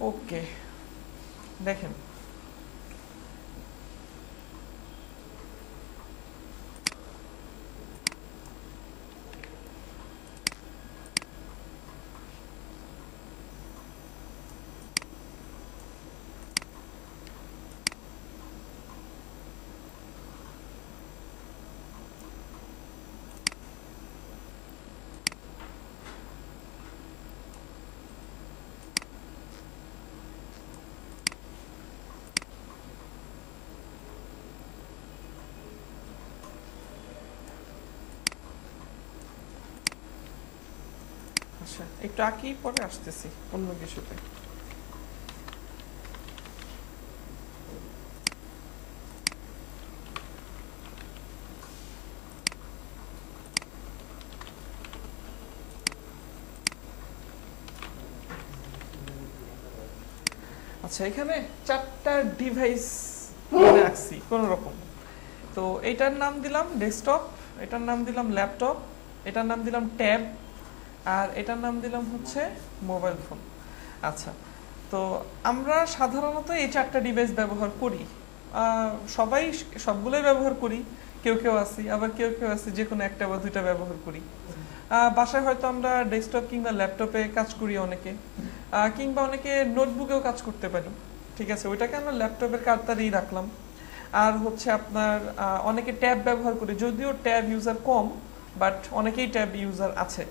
ওকে, দেখেন আচ্ছা, একটু আঁকি পরে আসতেছি অন্য কিছুতে। আচ্ছা, এখানে 4টা ডিভাইস মনে রাখছি কোন রকম। তো এটার নাম দিলাম ডেস্কটপ, এটার নাম দিলাম ল্যাপটপ, এটার নাম দিলাম ট্যাব, আর এটার নাম দিলাম হচ্ছে মোবাইল ফোন। আচ্ছা, তো আমরা সাধারণত এই 4টা ডিভাইস ব্যবহার করি। সবাই সবগুলোই ব্যবহার করি, কেউ কেউ আছি, আবার কেউ কেউ আছি যে কোনো একটা বা দুইটা ব্যবহার করি। বাসায় হয়তো আমরা ডেস্কটপ কিংবা ল্যাপটপে কাজ করি অনেকে, কিংবা অনেকে নোটবুকেও কাজ করতে পারি। ঠিক আছে, ওইটাকে আমরা ল্যাপটপের কাতারেই রাখলাম। আর হচ্ছে আপনার অনেকে ট্যাব ব্যবহার করে, যদিও ট্যাব ইউজার কম, বাট অনেকেই ট্যাব ইউজার আছে।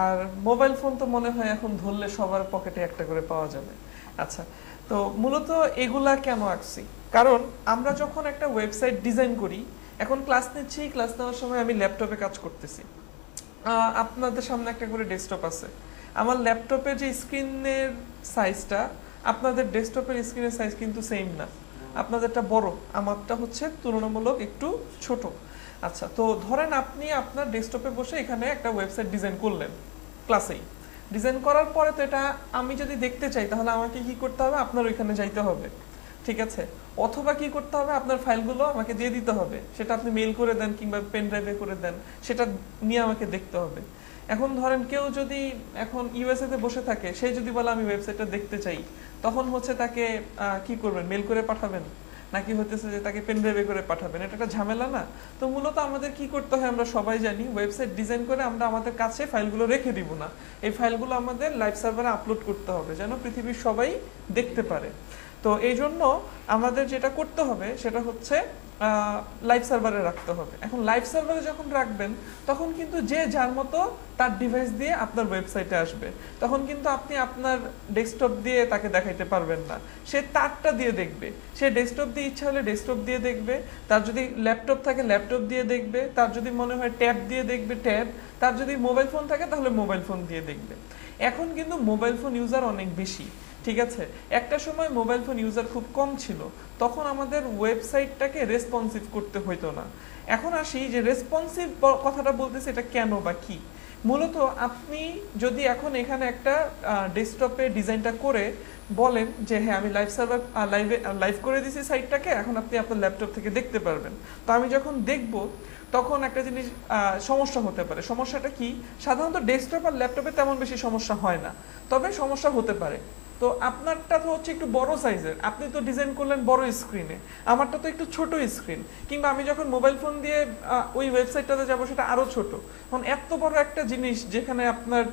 আর মোবাইল ফোন তো মনে হয় এখন ধরলে সবার পকেটে একটা করে পাওয়া যাবে। আচ্ছা, তো মূলত এগুলা কেন আঁকছি, কারণ আমরা যখন একটা ওয়েবসাইট ডিজাইন করি, এখন ক্লাস নিচ্ছি, ক্লাস নেওয়ার সময় আমি ল্যাপটপে কাজ করতেছি, আপনাদের সামনে একটা করে ডেস্কটপ আছে। আমার ল্যাপটপের যে স্ক্রিনের সাইজটা আপনাদের ডেস্কটপের স্ক্রিনের সাইজ কিন্তু সেম না, আপনাদেরটা বড়, আমারটা হচ্ছে তুলনামূলক একটু ছোট। আচ্ছা, তো ধরেন আপনি আপনার ডেস্কটপে বসে এখানে একটা ওয়েবসাইট ডিজাইন করলেন ক্লাসেই। ডিজাইন করার পরে তো এটা আমি যদি দেখতে চাই তাহলে আমাকে কি করতে হবে, আপনার ওইখানে যাইতে হবে। ঠিক আছে, অথবা কি করতে হবে, আপনার ফাইলগুলো আমাকে দিয়ে দিতে হবে, সেটা আপনি মেইল করে দেন কিংবা পেন ড্রাইভে করে দেন, সেটা নিয়ে আমাকে দেখতে হবে। এখন ধরেন কেউ যদি এখন ইউএসএ তে বসে থাকে, সে যদি বলে আমি ওয়েবসাইটটা দেখতে চাই, তখন হচ্ছে তাকে কি করবেন, মেইল করে পাঠাবেন নাকি হতেছে যে তাকে পেন ড্রাইভে করে পাঠাবেন, এটা একটা ঝামেলা না? তো মূলত আমাদের কি করতে হয়, আমরা সবাই জানি ওয়েবসাইট ডিজাইন করে আমরা আমাদের কাছে ফাইলগুলো রেখে দিব না, এই ফাইলগুলো আমাদের লাইভ সার্ভারে আপলোড করতে হবে যেন পৃথিবীর সবাই দেখতে পারে। তো এই জন্য আমাদের যেটা করতে হবে সেটা হচ্ছে লাইভ সার্ভারে রাখতে হবে। এখন লাইভ সার্ভারে যখন রাখবেন তখন কিন্তু যে যার মতো তার ডিভাইস দিয়ে আপনার ওয়েবসাইটে আসবে, তখন কিন্তু আপনি আপনার ডেস্কটপ দিয়ে তাকে দেখাইতে পারবেন না, সে তারটা দিয়ে দেখবে। সে ডেস্কটপ দিয়ে ইচ্ছা হলে ডেস্কটপ দিয়ে দেখবে, তার যদি ল্যাপটপ থাকে ল্যাপটপ দিয়ে দেখবে, তার যদি মনে হয় ট্যাব দিয়ে দেখবে ট্যাব, তার যদি মোবাইল ফোন থাকে তাহলে মোবাইল ফোন দিয়ে দেখবে। এখন কিন্তু মোবাইল ফোন ইউজার অনেক বেশি। ঠিক আছে, একটা সময় মোবাইল ফোন ইউজার খুব কম ছিল, তখন আমাদের ওয়েবসাইটটাকে রেসপন্সিভ করতে হইতো না। এখন আসি যে রেসপন্সিভ কথাটা বলতেছে এটা কেন বা কি। মূলত আপনি যদি এখন এখানে একটা ডেস্কটপে ডিজাইনটা করে বলেন যে হ্যাঁ আমি লাইভ সার্ভার লাইভ করে দিছি সাইটটাকে, এখন আপনি আপনার ল্যাপটপ থেকে দেখতে পারবেন, তো আমি যখন দেখব তখন একটা জিনিস সমস্যা হতে পারে। সমস্যাটা কি, সাধারণত ডেস্কটপ আর ল্যাপটপে তেমন বেশি সমস্যা হয় না, তবে সমস্যা হতে পারে। তো আপনারটা তো হচ্ছে একটু বড় সাইজের, আপনি তো ডিজাইন করলেন বড় স্ক্রিনে, আমারটা তো একটু ছোট স্ক্রিন, কিংবা আমি যখন মোবাইল ফোন দিয়ে ওই ওয়েবসাইটটাতে যাবো সেটা আরো ছোট। এখন এত বড় একটা জিনিস যেখানে আপনার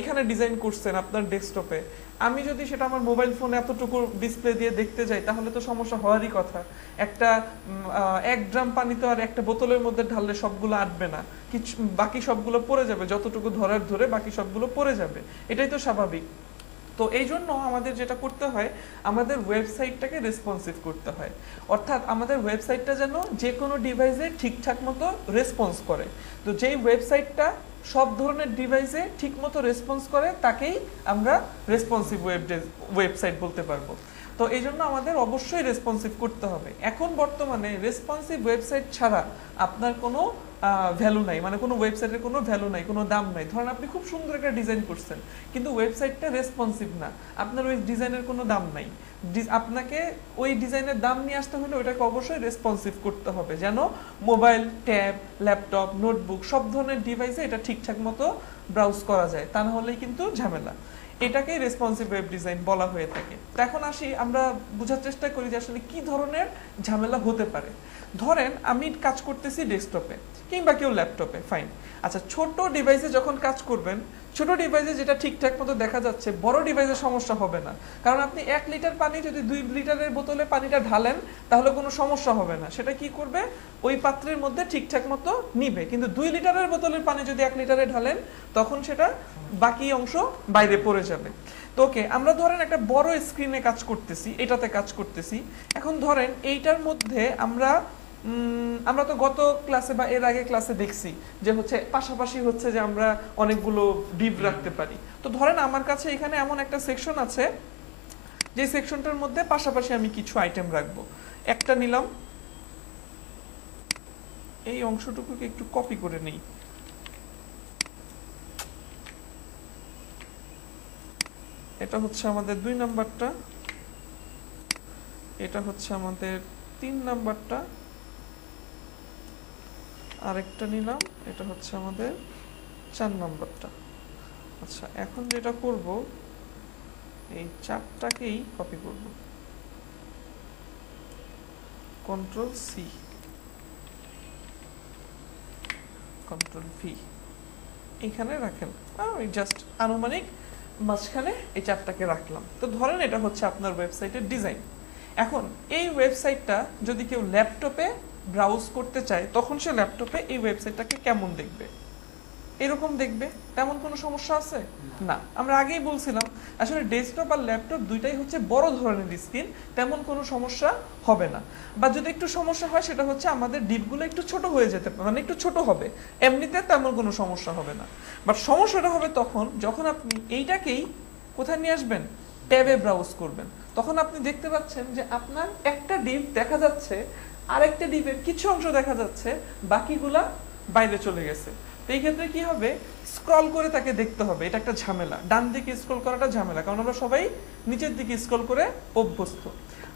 এখানে ডিজাইন করছেন আপনার ডেস্কটপে, আমি যদি সেটা আমার মোবাইল ফোনে এতটুকু ডিসপ্লে দিয়ে দেখতে যাই তাহলে তো সমস্যা হওয়ারই কথা। একটা 1 ড্রাম পানি তো আর একটা বোতলের মধ্যে ঢাললে সবগুলো আটবে না, কিছু বাকি সবগুলো পড়ে যাবে, যতটুকু ধরার ধরে বাকি সবগুলো পড়ে যাবে, এটাই তো স্বাভাবিক। তো এই জন্য আমাদের যেটা করতে হয়, আমাদের ওয়েবসাইটটাকে রেসপন্সিভ করতে হয়, অর্থাৎ আমাদের ওয়েবসাইটটা যেন যে কোনো ডিভাইসে ঠিকঠাক মতো রেসপন্স করে। তো যেই ওয়েবসাইটটা সব ধরনের ডিভাইসে ঠিক মতো রেসপন্স করে তাকেই আমরা রেসপন্সিভ ওয়েবসাইট বলতে পারবো। তো এই জন্য আমাদের অবশ্যই রেসপন্সিভ করতে হবে। এখন বর্তমানে রেসপন্সিভ ওয়েবসাইট ছাড়া আপনার কোনো ভ্যালু নাই, মানে কোনো ওয়েবসাইটের কোনো ভ্যালু নাই, কোনো দাম নাই। ধরেন আপনি খুব সুন্দর একটা ডিজাইন করছেন কিন্তু ওয়েবসাইটটা রেসপন্সিভ না, আপনার ওই ডিজাইনের কোনো দাম নাই। আপনাকে ওই ডিজাইনের দাম নিয়ে আসতে হলে ওটাকে অবশ্যই রেসপন্সিভ করতে হবে, যেন মোবাইল, ট্যাব, ল্যাপটপ, নোটবুক সব ধরনের ডিভাইসে এটা ঠিকঠাক মতো ব্রাউজ করা যায়, তা না হলেই কিন্তু ঝামেলা। এটাকেই রেসপন্সিভ ওয়েব ডিজাইন বলা হয়ে থাকে। তো এখন আসি, আমরা বোঝার চেষ্টা করি যে আসলে কি ধরনের ঝামেলা হতে পারে। ধরেন আমি কাজ করতেছি ডেস্কটপে কিংবা কেউ ল্যাপটপে, ফাইন। আচ্ছা, ছোট ডিভাইসে যখন কাজ করবেন, ছোট ডিভাইসে যেটা ঠিকঠাক মতো দেখা যাচ্ছে, বড় ডিভাইসে সমস্যা হবে না। কারণ আপনি 1 লিটার পানি যদি 2 লিটারের বোতলে পানিটা ঢালেন তাহলে কোনো সমস্যা হবে না, সেটা কি করবে ওই পাত্রের মধ্যে ঠিকঠাক মতো নিবে। কিন্তু 2 লিটারের বোতলের পানি যদি 1 লিটারে ঢালেন তখন সেটা বাকি অংশ বাইরে পড়ে যাবে। তো ওকে, আমরা ধরেন একটা বড় স্ক্রিনে কাজ করতেছি, এটাতে কাজ করতেছি। এখন ধরেন এইটার মধ্যে আমরা তো গত ক্লাসে বা এর আগে ক্লাসে দেখছি যে হচ্ছে পাশাপাশি হচ্ছে যে আমরা অনেকগুলো ডিভ রাখতে পারি। তো ধরেন আমার কাছে এখানে এমন একটা সেকশন আছে যে সেকশনটার মধ্যে পাশাপাশি আমি কিছু আইটেম রাখবো। একটা নিলাম, এই অংশটুকুকে একটু কপি করে নেই। এটা হচ্ছে আমাদের 2 নাম্বারটা, এটা হচ্ছে আমাদের 3 নাম্বারটা, আরেকটা নিলাম, এটা হচ্ছে আমাদের 4 নাম্বারটা। আচ্ছা, এখন যেটা করব এই 4টাকেই কপি করব, কন্ট্রোল সি, কন্ট্রোল ভি, এখানে রাখেন। আমি জাস্ট আনুমানিক মাঝখানে এই 4টাকে রাখলাম। তো ধরেন এটা হচ্ছে আপনার ওয়েবসাইটের ডিজাইন। এখন এই ওয়েবসাইটটা যদি কেউ ল্যাপটপে ব্রাউজ করতে চায় তখন সে ল্যাপটপে এই ওয়েবসাইটটাকে কেমন দেখবে? এরকম দেখবে। তেমন কোনো সমস্যা আছে না। আমরা আগেই বলছিলাম আসলে ডেস্কটপ আর ল্যাপটপ দুইটাই হচ্ছে বড় ধরনের স্ক্রিন, তেমন কোনো সমস্যা হবে না। বা যদি একটু সমস্যা হয় সেটা হচ্ছে আমাদের ডিপগুলো একটু ছোট হয়ে যেতে পারে, মানে একটু ছোট হবে, এমনিতে তেমন কোনো সমস্যা হবে না। বাট সমস্যাটা হবে তখন যখন আপনি এইটাকেই কোথায় নিয়ে আসবেন, ট্যাবে ব্রাউজ করবেন। তখন আপনি দেখতে পাচ্ছেন যে আপনার একটা ডিপ দেখা যাচ্ছে, আরেকটা ডিপের কিছু অংশ দেখা যাচ্ছে, বাকিগুলা বাইরে চলে গেছে। এই ক্ষেত্রে কি হবে, স্ক্রল করে তাকে দেখতে হবে, এটা একটা ঝামেলা। ডান দিকে স্ক্রল করাটা ঝামেলা, কারণ আমরা সবাই নিচের দিকে স্ক্রল করে অভ্যস্ত।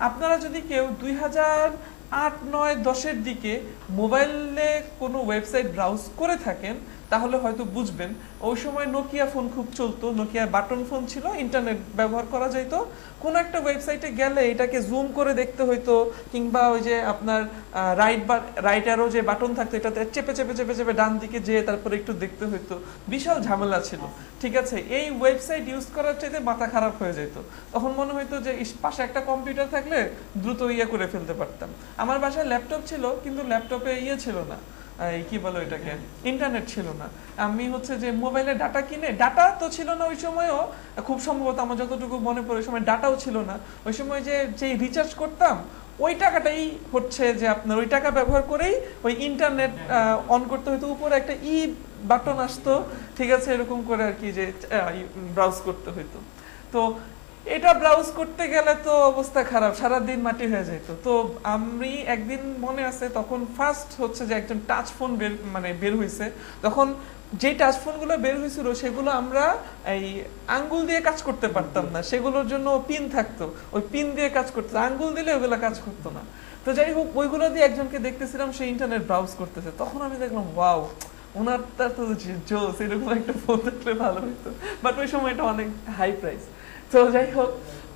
আপনারা যদি কেউ 2008, 9, 10-এর দিকে মোবাইলে কোনো ওয়েবসাইট ব্রাউজ করে থাকেন তাহলে হয়তো বুঝবেন ওই সময় নোকিয়া ফোন খুব চলতো, নোকিয়া বাটন ফোন ছিল, ইন্টারনেট ব্যবহার করা যেত। কোনো একটা ওয়েবসাইটে গেলে এটাকে জুম করে দেখতে হইতো, কিংবা ওই যে আপনার রাইট অ্যারো যে বাটন থাকতো এটাতে চেপে চেপে চেপে চেপে ডান দিকে যেয়ে তারপরে একটু দেখতে হইতো, বিশাল ঝামেলা ছিল। ঠিক আছে, এই ওয়েবসাইট ইউজ করার চাইতে মাথা খারাপ হয়ে যেত। তখন মনে হইতো যে পাশে একটা কম্পিউটার থাকলে দ্রুত ইয়ে করে ফেলতে পারতাম। আমার বাসায় ল্যাপটপ ছিল কিন্তু ল্যাপটপে ইয়ে ছিল না, কি বলো এটাকে, ইন্টারনেট ছিল না। আমি হচ্ছে যে মোবাইলে ডাটা কিনে, ডাটা তো ছিল না ওই সময়ও, খুব সম্ভবত আমার যতটুকু মনে পড়ে ওই সময় ডাটাও ছিল না। ওই সময় যে রিচার্জ করতাম ওই টাকাটাই হচ্ছে যে আপনার ওই টাকা ব্যবহার করেই ওই ইন্টারনেট অন করতে হতো, উপরে একটা বাটন আসতো, ঠিক আছে, এরকম করে আর কি যে ব্রাউজ করতে হইতো। তো এটা ব্রাউজ করতে গেলে তো অবস্থা খারাপ, সারাদিন মাটি হয়ে যেত। তো আমি একদিন মনে আছে তখন ফার্স্ট হচ্ছে যে একজন টাচ ফোন বের হয়েছে, তখন যে টাচ ফোনগুলো বের হয়েছিল সেগুলো আমরা এই আঙ্গুল দিয়ে কাজ করতে পারতাম না, সেগুলোর জন্য পিন থাকতো, ওই পিন দিয়ে কাজ করতে, আঙ্গুল দিলে ওগুলো কাজ করতো না। তো যাই হোক, ওইগুলো দিয়ে একজনকে দেখতেছিলাম সে ইন্টারনেট ব্রাউজ করতেছে, তখন আমি দেখলাম ওয়াও, ওনারটা তো জোস, এরকম একটা ফোন থাকলে ভালো হতো। বাট ওই সময় এটা অনেক হাই প্রাইস। তো যাই হোক,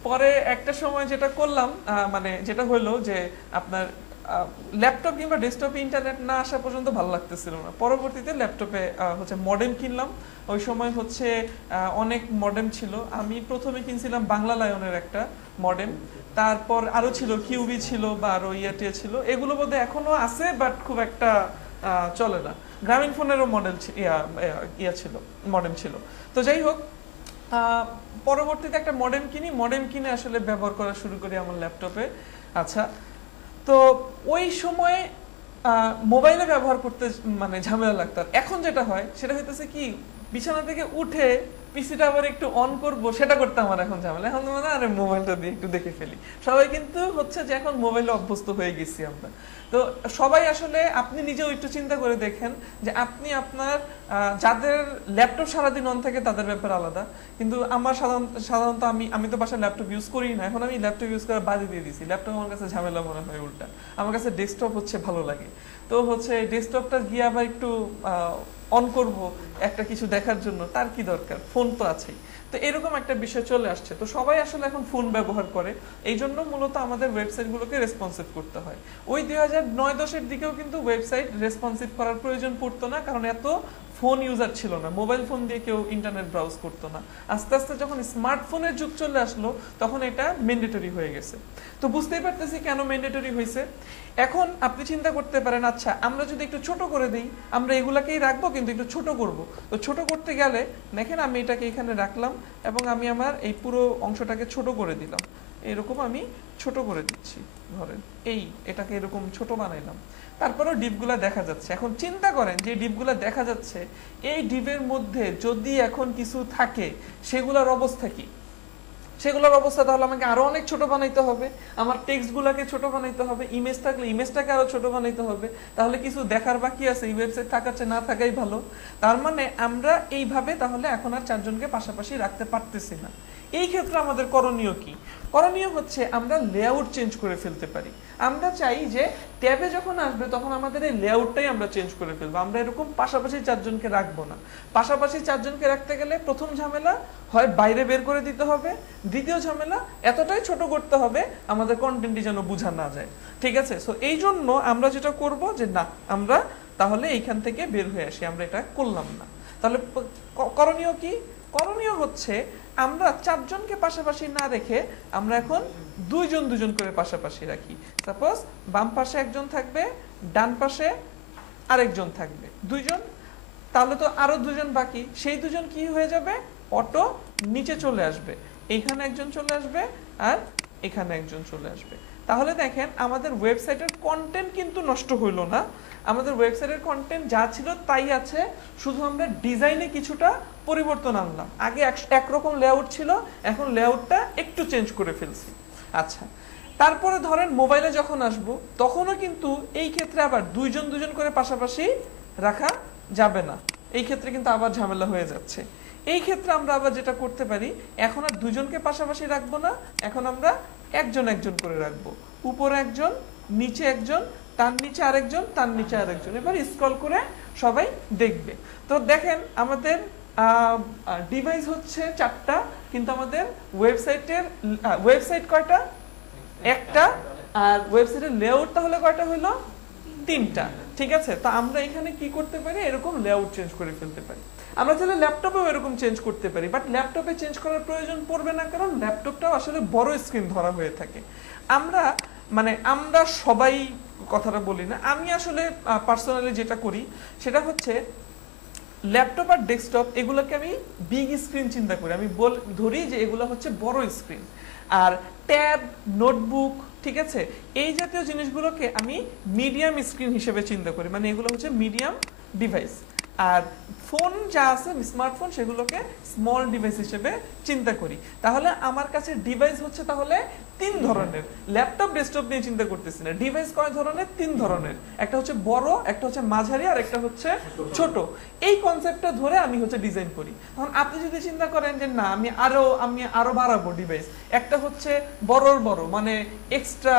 পরে একটা সময় যেটা করলাম, যেটা হলো যে আপনার ল্যাপটপ কিংবা ডেস্কটপে ইন্টারনেট না আসা পর্যন্ত ভালো লাগতেছিল না। পরবর্তীতে ল্যাপটপে হচ্ছে মডেম কিনলাম। ওই সময় হচ্ছে অনেক মডেম ছিল। আমি প্রথমে কিনছিলাম বাংলা লায়নের একটা মডেম, তারপর আরো ছিল কিউবি ছিল বা আরো ইয়াটিয়া ছিল, এগুলো বোধহয় এখনো আছে বাট খুব একটা চলে না। গ্রামীণ ফোনেরও মডেম ছিল। তো যাই হোক, পরবর্তীতে একটা মডেম কিনে আসলে ব্যবহার করা শুরু করি আমার ল্যাপটপে। আচ্ছা, তো ওই সময় মোবাইলে ব্যবহার করতে ঝামেলা লাগতো। এখন যেটা হয় সেটা হইতেছে কি, বিছানা থেকে উঠে পিসিটা আবার একটু অন করব, সেটা করতে আমার এখন ঝামেলা। এখন আরে মোবাইলটা দিয়ে একটু দেখে ফেলি। সবাই কিন্তু হচ্ছে যে এখন মোবাইলে অভ্যস্ত হয়ে গেছি আমরা। তো সবাই আসলে, আপনি নিজেও একটু চিন্তা করে দেখেন যে আপনি আপনার যাদের ল্যাপটপ সারাদিন অন থাকে তাদের ব্যাপার আলাদা, কিন্তু আমার সাধারণত আমি তো বাসায় ল্যাপটপ ইউজ করি না, এখন আমি ল্যাপটপ ইউজ করা বাদই দিয়ে দিছি। ল্যাপটপ আমার কাছে ঝামেলা মনে হয় উল্টা, আমার কাছে ডেস্কটপ হচ্ছে ভালো লাগে। তো হচ্ছে ডেস্কটপটা গিয়ে আবার একটু অন করব একটা কিছু দেখার জন্য, তার কি দরকার, ফোন তো আছেই। তো এরকম একটা বিষয় চলে আসছে। তো সবাই আসলে এখন ফোন ব্যবহার করে, এই জন্য মূলত আমাদের ওয়েবসাইটগুলোকে রেসপন্সিভ করতে হয়। ওই 2009-10-এর দিকেও কিন্তু ওয়েবসাইট রেসপন্সিভ করার প্রয়োজন পড়তো না, কারণ এত ফোন ইউজার ছিল না, মোবাইল ফোন দিয়ে কেউ ইন্টারনেট ব্রাউজ করতো না। আস্তে আস্তে যখন স্মার্টফোনের যুগ চলে আসলো তখন এটা ম্যান্ডেটরি হয়ে গেছে। তো বুঝতেই পারতেছি কেন ম্যান্ডেটরি হয়েছে। এখন আপনি চিন্তা করতে পারেন, আচ্ছা আমরা যদি একটু ছোট করে দিই, আমরা এগুলাকেই রাখবো কিন্তু একটু ছোট করব। তো ছোট করতে গেলে দেখেন আমি এটাকে এখানে রাখলাম এবং আমি আমার এই পুরো অংশটাকে ছোট করে দিলাম, এরকম আমি ছোট করে দিচ্ছি, ধরেন এটাকে এরকম ছোট বানাইলাম। তারপরেও ডিপগুলা দেখা যাচ্ছে। এখন চিন্তা করেন যে ডিপগুলা দেখা যাচ্ছে, এই ডিপের মধ্যে যদি এখন কিছু থাকে সেগুলোর অবস্থা কি? সেগুলোর অবস্থা তাহলে আমাকে আরো অনেক ছোট বানাইতে হবে, আমার টেক্সট গুলাকে ছোট বানাইতে হবে, ইমেজ থাকলে ইমেজটাকে আরো ছোট বানাইতে হবে। তাহলে কিছু দেখার বাকি আছে, এই ওয়েবসাইট থাকার চেয়ে না থাকাই ভালো। তার মানে আমরা এইভাবে তাহলে এখন আর চারজনকে পাশাপাশি রাখতে পারতেছি না। এই ক্ষেত্রে আমাদের করণীয় কি? করণীয় হচ্ছে আমরা লেআউট চেঞ্জ করে ফেলতে পারি। আমরা চাই যে ট্যাবে যখন আসবে তখন আমাদের এই লেআউটটাই আমরা চেঞ্জ করে ফেলবো। আমরা এরকম পাশাপাশি চারজনকে রাখবো না। পাশাপাশি চারজনকে রাখতে গেলে প্রথম ঝামেলা হয় বাইরে বের করে দিতে হবে, দ্বিতীয় ঝামেলা এতটাই ছোট করতে হবে আমাদের কন্টেন্টটি যেন বোঝা না যায়। ঠিক আছে? সো এই জন্য আমরা যেটা করব যে না, আমরা তাহলে এইখান থেকে বের হয়ে আসি, আমরা এটা করলাম না। তাহলে করণীয় কি? করণীয় হচ্ছে আমরা চারজনকে পাশাপাশি না রেখে আমরা এখন দুইজন দুজন করে পাশাপাশি রাখি। সাপোজ বাম পাশে একজন থাকবে, ডান পাশে আরেকজন থাকবে, দুইজন। তাহলে তো আরো দুজন বাকি, সেই দুজন কি হয়ে যাবে? অটো নিচে চলে আসবে, এইখানে একজন চলে আসবে আর এখানে একজন চলে আসবে। তাহলে দেখেন আমাদের ওয়েবসাইটের কন্টেন্ট কিন্তু নষ্ট হইল না, আমাদের ওয়েবসাইটের কন্টেন্ট যা ছিল তাই আছে, শুধু আমরা ডিজাইনে কিছুটা পরিবর্তন আনলাম। আগে একরকম লেআউট ছিল, এখন লেআউটটা একটু চেঞ্জ করে ফেলছি। আচ্ছা, তারপরে ধরেন মোবাইলে যখন আসবো তখনও কিন্তু এই ক্ষেত্রে আবার দুইজন দুজন করে পাশাপাশি রাখা যাবে না, এই ক্ষেত্রে কিন্তু আবার ঝামেলা হয়ে যাচ্ছে। এই ক্ষেত্রে আমরা আবার যেটা করতে পারি, এখন আর দুজনকে পাশাপাশি রাখবো না, এখন আমরা একজন একজন করে রাখবো। উপরে একজন, নিচে একজন, তার নিচে আরেকজন, তার নিচে আরেকজন। এবার স্ক্রল করে সবাই দেখবে। তো দেখেন আমাদের ডিভাইস হচ্ছে 4টা, কিন্তু আমাদের ওয়েবসাইট কয়টা? একটা। আর ওয়েবসাইটের লেআউট তাহলে কয়টা হলো? 3টা। ঠিক আছে? তো আমরা এখানে কি করতে পারি? এরকম লেআউট চেঞ্জ করে ফেলতে পারি। আমরা চাইলে ল্যাপটপেও এরকম চেঞ্জ করতে পারি, বাট ল্যাপটপে চেঞ্জ করার প্রয়োজন পড়বে না, কারণ ল্যাপটপটাও আসলে বড় স্ক্রিন ধরা হয়ে থাকে। আমরা সবাই কথাটা বলি না, আমি আসলে পার্সোনালি যেটা করি সেটা হচ্ছে ল্যাপটপ আর ডেস্কটপ এগুলোকে আমি বিগ স্ক্রিন চিন্তা করি। আমি ধরি যে এগুলো হচ্ছে বড় স্ক্রিন। আর ট্যাব, নোটবুক, ঠিক আছে, এই জাতীয় জিনিসগুলোকে আমি মিডিয়াম স্ক্রিন হিসেবে চিন্তা করি, মানে এগুলো হচ্ছে মিডিয়াম ডিভাইস। আর ফোন যা আছে, স্মার্টফোন, সেগুলোকে স্মল ডিভাইস হিসেবে চিন্তা করি। তাহলে আমার কাছে ডিভাইস হচ্ছে তাহলে 3 ধরনের। ল্যাপটপ, ডেস্কটপ নিয়ে চিন্তা করতেছি না। ডিভাইস কয় ধরনের? 3 ধরনের। একটা হচ্ছে বড়, একটা হচ্ছে মাঝারি, আর একটা হচ্ছে ছোট। এই কনসেপ্টটা ধরে আমি হচ্ছে ডিজাইন করি। তখন আপনি যদি চিন্তা করেন যে না, আমি আরো বাড়াবো ডিভাইস, একটা হচ্ছে বড়র বড় মানে এক্সট্রা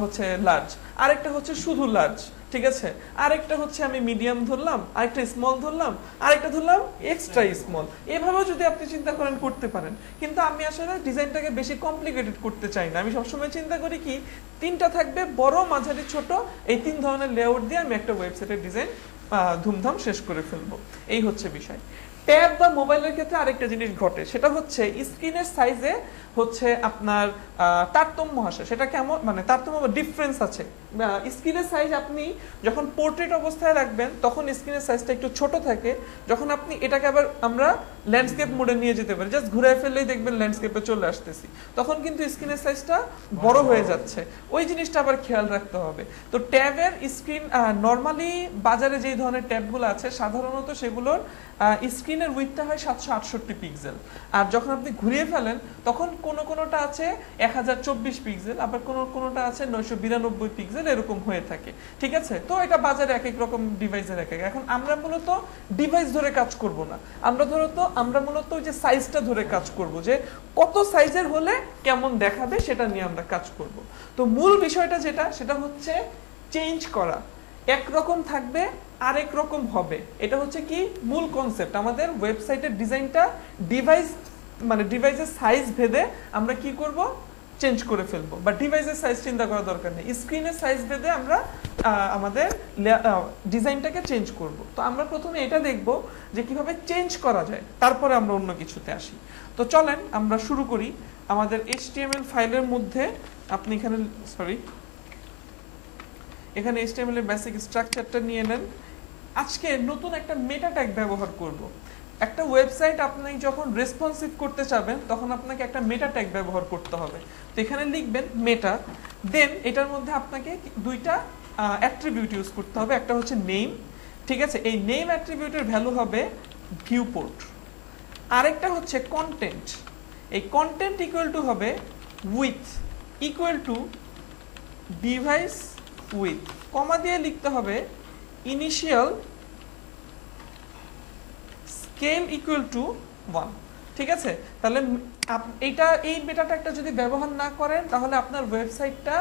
হচ্ছে লার্জ, আরেকটা হচ্ছে শুধু লার্জ, ঠিক আছে, আরেকটা হচ্ছে আমি মিডিয়াম ধরলাম, আরেকটা স্মল ধরলাম, আরেকটা ধরলাম এক্সট্রা স্মল। এভাবেও যদি আপনি চিন্তা করেন করতে পারেন, কিন্তু আমি আসলে ডিজাইনটাকে বেশি কমপ্লিকেটেড করতে চাই না। আমি সবসময় চিন্তা করি কি 3টা থাকবে, বড়, মাঝারি, ছোট, এই 3 ধরনের লেআউট দিয়ে আমি একটা ওয়েবসাইটের ডিজাইন ধুমধাম শেষ করে ফেলবো। এই হচ্ছে বিষয়। ট্যাব বা মোবাইলের ক্ষেত্রে আরেকটা জিনিস ঘটে, সেটা হচ্ছে স্ক্রিনের সাইজে হচ্ছে আপনার তারতম্য আসে। সেটা কেমন? মানে তারতম্য বা ডিফারেন্স আছে। স্ক্রিনের সাইজ আপনি যখন পোর্ট্রেট অবস্থায় রাখবেন তখন স্ক্রিনের সাইজটা একটু ছোট থাকে। যখন আপনি এটাকে আবার আমরা ল্যান্ডস্কেপ মোডে নিয়ে যেতে পারি, জাস্ট ঘুরে ফেললেই দেখবেন ল্যান্ডস্কেপে চলে আসতেছি, তখন কিন্তু স্ক্রিনের সাইজটা বড় হয়ে যাচ্ছে। ওই জিনিসটা আবার খেয়াল রাখতে হবে। তো ট্যাবের স্ক্রিন নর্মালি বাজারে যেই ধরনের ট্যাবগুলো আছে সাধারণত সেগুলোর স্ক্রিনের উইডথটা হয় 768 পিক্সেল। আর যখন আপনি ঘুরিয়ে ফেলেন তখন কোনোটা আছে 1024 পিক্সেল, আবার কোনোটা আছে 992 পিক্সেল, এরকম হয়ে থাকে। ঠিক আছে? তো এটা বাজারে এক এক রকম ডিভাইসের এক এক। এখন আমরা মূলত ডিভাইস ধরে কাজ করব না, আমরা মূলত ওই যে সাইজটা ধরে কাজ করব, যে কত সাইজের হলে কেমন দেখাবে সেটা নিয়ে আমরা কাজ করব। তো মূল বিষয়টা যেটা, সেটা হচ্ছে চেঞ্জ করা। একরকম থাকবে আরেক রকম হবে। এটা হচ্ছে কি মূল কনসেপ্ট, আমাদের ওয়েবসাইটের ডিজাইনটা ডিভাইসের সাইজ ভেদে আমরা কি করব, চেঞ্জ করে ফেলবো, বা ডিভাইসের সাইজ চিন্তা করার দরকার নেই, স্ক্রিনের সাইজ ভেদে আমরা আমাদের ডিজাইনটাকে চেঞ্জ করব। তো আমরা প্রথমে এটা দেখব যে কিভাবে চেঞ্জ করা যায়, তারপরে আমরা অন্য কিছুতে আসি। তো চলেন আমরা শুরু করি। আমাদের HTML ফাইলের মধ্যে আপনি এখানে HTML এর বেসিক স্ট্রাকচারটা নিয়ে নেন। আজকে নতুন একটা মেটা ট্যাগ ব্যবহার করব। একটা ওয়েবসাইট আপনি যখন রেসপন্সিভ করতে চাবেন তখন আপনাকে একটা মেটা ট্যাগ ব্যবহার করতে হবে। তো এখানে লিখবেন মেটা, দেন এটার মধ্যে আপনাকে দুইটা অ্যাট্রিবিউট ইউজ করতে হবে। একটা হচ্ছে নেম, ঠিক আছে, এই নেম অ্যাট্রিবিউটের ভ্যালু হবে ভিউপোর্ট। আরেকটা হচ্ছে কন্টেন্ট, এই কন্টেন্ট ইকুয়াল টু হবে width equal to device width, comma দিয়ে লিখতে হবে ইনিশিয়াল স্কেল ইকুয়াল টু 1। ঠিক আছে, তাহলে এই মেটা ট্যাগটা যদি ব্যবহার না করেন তাহলে আপনার ওয়েবসাইটটা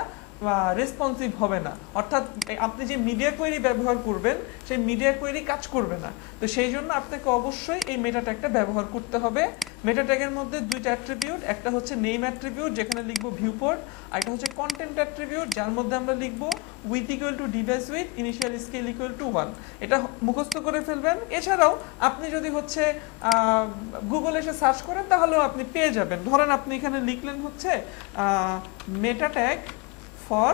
রেসপন্সিভ হবে না, অর্থাৎ আপনি যে মিডিয়া কোয়েরি ব্যবহার করবেন সেই মিডিয়া কোয়েরি কাজ করবে না। তো সেই জন্য আপনাকে অবশ্যই এই মেটা ট্যাগটা ব্যবহার করতে হবে। মেটা ট্যাগের মধ্যে দুইটা অ্যাট্রিবিউট, একটা হচ্ছে নেম অ্যাট্রিবিউট যেখানে লিখবো ভিউপোর্ট, আর একটা হচ্ছে কন্টেন্ট অ্যাট্রিবিউট যার মধ্যে আমরা লিখবো with equal to device with initial scale equal two 1। এটা মুখস্থ করে ফেলবেন। এছাড়াও আপনি যদি হচ্ছে গুগল এসে সার্চ করেন তাহলেও আপনি পেয়ে যাবেন। ধরেন আপনি এখানে লিখলেন হচ্ছে মেটা ট্যাগ ফর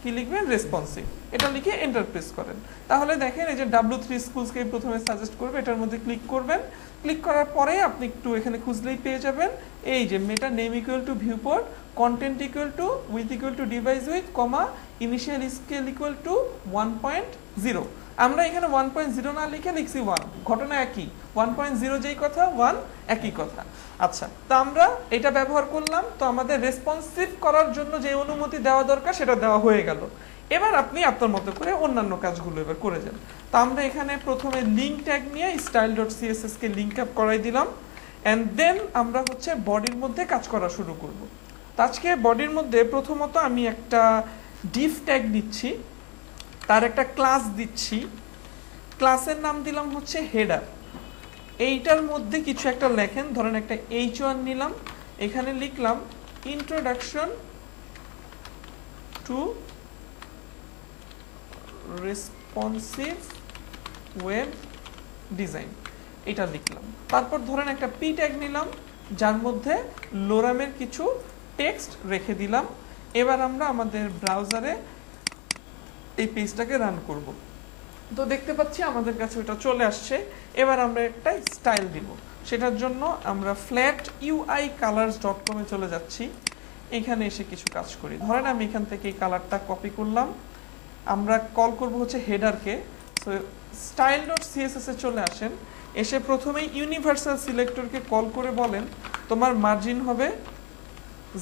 কি লিখবেন রেসপন্সিভ, এটা লিখে এন্টার প্রেস করেন। তাহলে দেখেন এই যে W3 স্কুলসকে প্রথমে সাজেস্ট করবে, এটার মধ্যে ক্লিক করবেন। ক্লিক করার পরে আপনি একটু এখানে খুঁজলেই পেয়ে যাবেন এই যে meta name equal to viewport, content equal to width equal to device width comma initial scale equal to 1.0। আমরা এখানে 1.0 না লিখে লিখছি 1, ঘটনা একই, 1.0 যেই কথা 1 একই কথা। আচ্ছা, তো আমরা এটা ব্যবহার করলাম। তো আমাদের রেসপন্সিভ করার জন্য যে অনুমতি দেওয়া দরকার সেটা দেওয়া হয়ে গেল। এবার আপনি আপনার মতো করে অন্যান্য কাজগুলো এবার করে যান। তো আমরা এখানে প্রথমে লিঙ্ক ট্যাগ নিয়ে style.css কে লিঙ্ক আপ করাই দিলাম, এন্ড দেন আমরা হচ্ছে বডির মধ্যে কাজ করা শুরু করব। তো আজকে বডির মধ্যে প্রথমত আমি একটা ডিভ ট্যাগ দিচ্ছি, তার একটা ক্লাস দিচ্ছি, ক্লাসের নাম দিলাম হচ্ছে হেডার। এইটার মধ্যে কিছু একটা লেখেন, ধরেন একটা H1 নিলাম, এখানে লিখলাম introduction to responsive web design, এটা লিখলাম। তারপর ধরেন একটা পি ট্যাগ নিলাম যার মধ্যে লোরামের কিছু টেক্সট রেখে দিলাম। এবার আমরা আমাদের ব্রাউজারে এই পেজটাকে রান করব। তো দেখতে পাচ্ছি আমাদের কাছে ওটা চলে আসছে। এবার আমরা একটা স্টাইল দিব, সেটার জন্য আমরা flatUIcolors.com এ চলে যাচ্ছি। এখানে এসে কিছু কাজ করি। ধরেন আমি এখান থেকে এই কালারটা কপি করলাম, আমরা কল করব হচ্ছে হেডারকে। সো style.css এ চলে আসেন, এসে প্রথমেই ইউনিভার্সাল সিলেক্টরকে কল করে বলেন তোমার মার্জিন হবে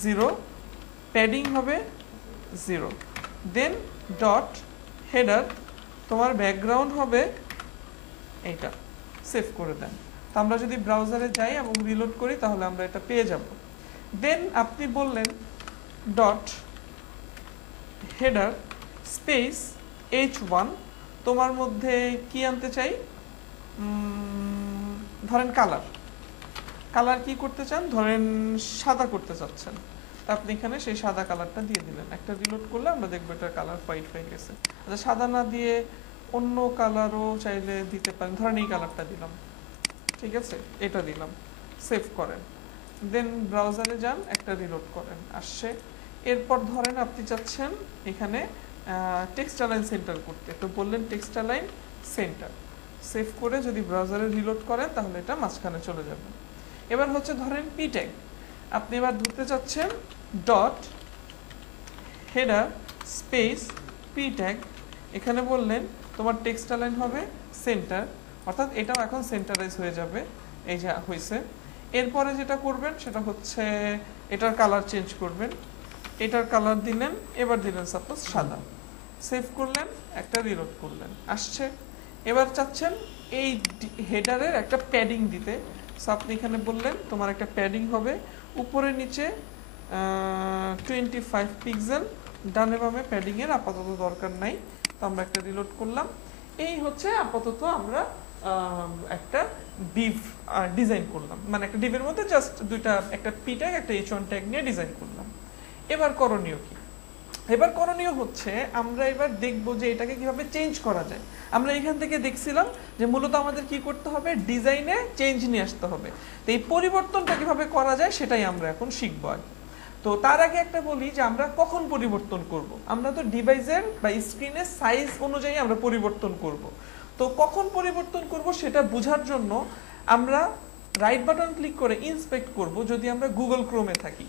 0, প্যাডিং হবে 0, দেন ডট হেডার, তোমার ব্যাকগ্রাউন্ড হবে এইটা, সেভ করে দেন। তো আমরা যদি ব্রাউজারে যাই এবং রিলোড করি তাহলে আমরা এটা পেয়ে যাব। দেন আপনি বললেন ডট হেডার স্পেস H1, তোমার মধ্যে কি আনতে চাই, ধরেন কালার কি করতে চান, ধরেন সাদা করতে চাচ্ছেন, আপনি এখানে সেই সাদা কালারটা দিয়ে দিলেন। একটা রিলোড করলে আমরা দেখবো এটার কালার হোয়াইট হয়ে গেছে। আচ্ছা, সাদা না দিয়ে অন্য কালারও চাইলে দিতে পারেন, ধরেন এই কালারটা দিলাম, ঠিক আছে, এটা দিলাম, সেভ করেন। দেন ব্রাউজারে যান, একটা রিলোড করেন, আসছে। এরপর ধরেন আপনি চাচ্ছেন এখানে টেক্সট অ্যালাইন সেন্টার করতে, তো বললেন টেক্সট অ্যালাইন সেন্টার, সেভ করে যদি ব্রাউজারে রিলোড করেন তাহলে এটা মাঝখানে চলে যাবে। এবার হচ্ছে ধরেন পি ট্যাগ, আপনি এবার ধরতে চাচ্ছেন dot header space P tag, এখানে বললেন তোমার টেক্সট অ্যালাইন হবে সেন্টার, অর্থাৎ এটাও এখন সেন্টারাইজ হয়ে যাবে, এই যে হয়েছে। এরপরে যেটা করবেন সেটা হচ্ছে এটার কালার চেঞ্জ করবেন, এটার কালার দিলেন, এবার দিলেন সাপোজ সাদা, সেভ করলেন, একটা রিলোড করলেন, আসছে। এবার চাচ্ছেন এই হেডারের একটা প্যাডিং দিতে, সো আপনি এখানে বললেন তোমার একটা প্যাডিং হবে উপরে নিচে 25 পিক্সেল, ডানে বামে প্যাডিং এর আপাতত দরকার নাই। তো আমরা একটা রিলোড করলাম। এই হচ্ছে আপাতত আমরা একটা ডিভ ডিজাইন করলাম, মানে একটা ডিভের মধ্যে জাস্ট দুইটা, একটা পি ট্যাগ একটা H1 ট্যাগ নিয়ে ডিজাইন করলাম। এবার করণীয় কি? এবার করণীয় হচ্ছে আমরা এবার দেখব যে এটাকে কিভাবে চেঞ্জ করা যায়। আমরা এখান থেকে দেখছিলাম যে মূলত আমাদের কি করতে হবে, ডিজাইনে চেঞ্জ নিয়ে আসতে হবে। তো এই পরিবর্তনটা কিভাবে করা যায় সেটাই আমরা এখন শিখবো। আর তো তার আগে একটা বলি যে আমরা কখন পরিবর্তন করব। আমরা তো ডিভাইসের বা স্ক্রিনের সাইজ অনুযায়ী আমরা পরিবর্তন করব। তো কখন পরিবর্তন করব সেটা বোঝার জন্য আমরা রাইট বাটন ক্লিক করে ইন্সপেক্ট করব যদি আমরা গুগল ক্রোমে থাকি।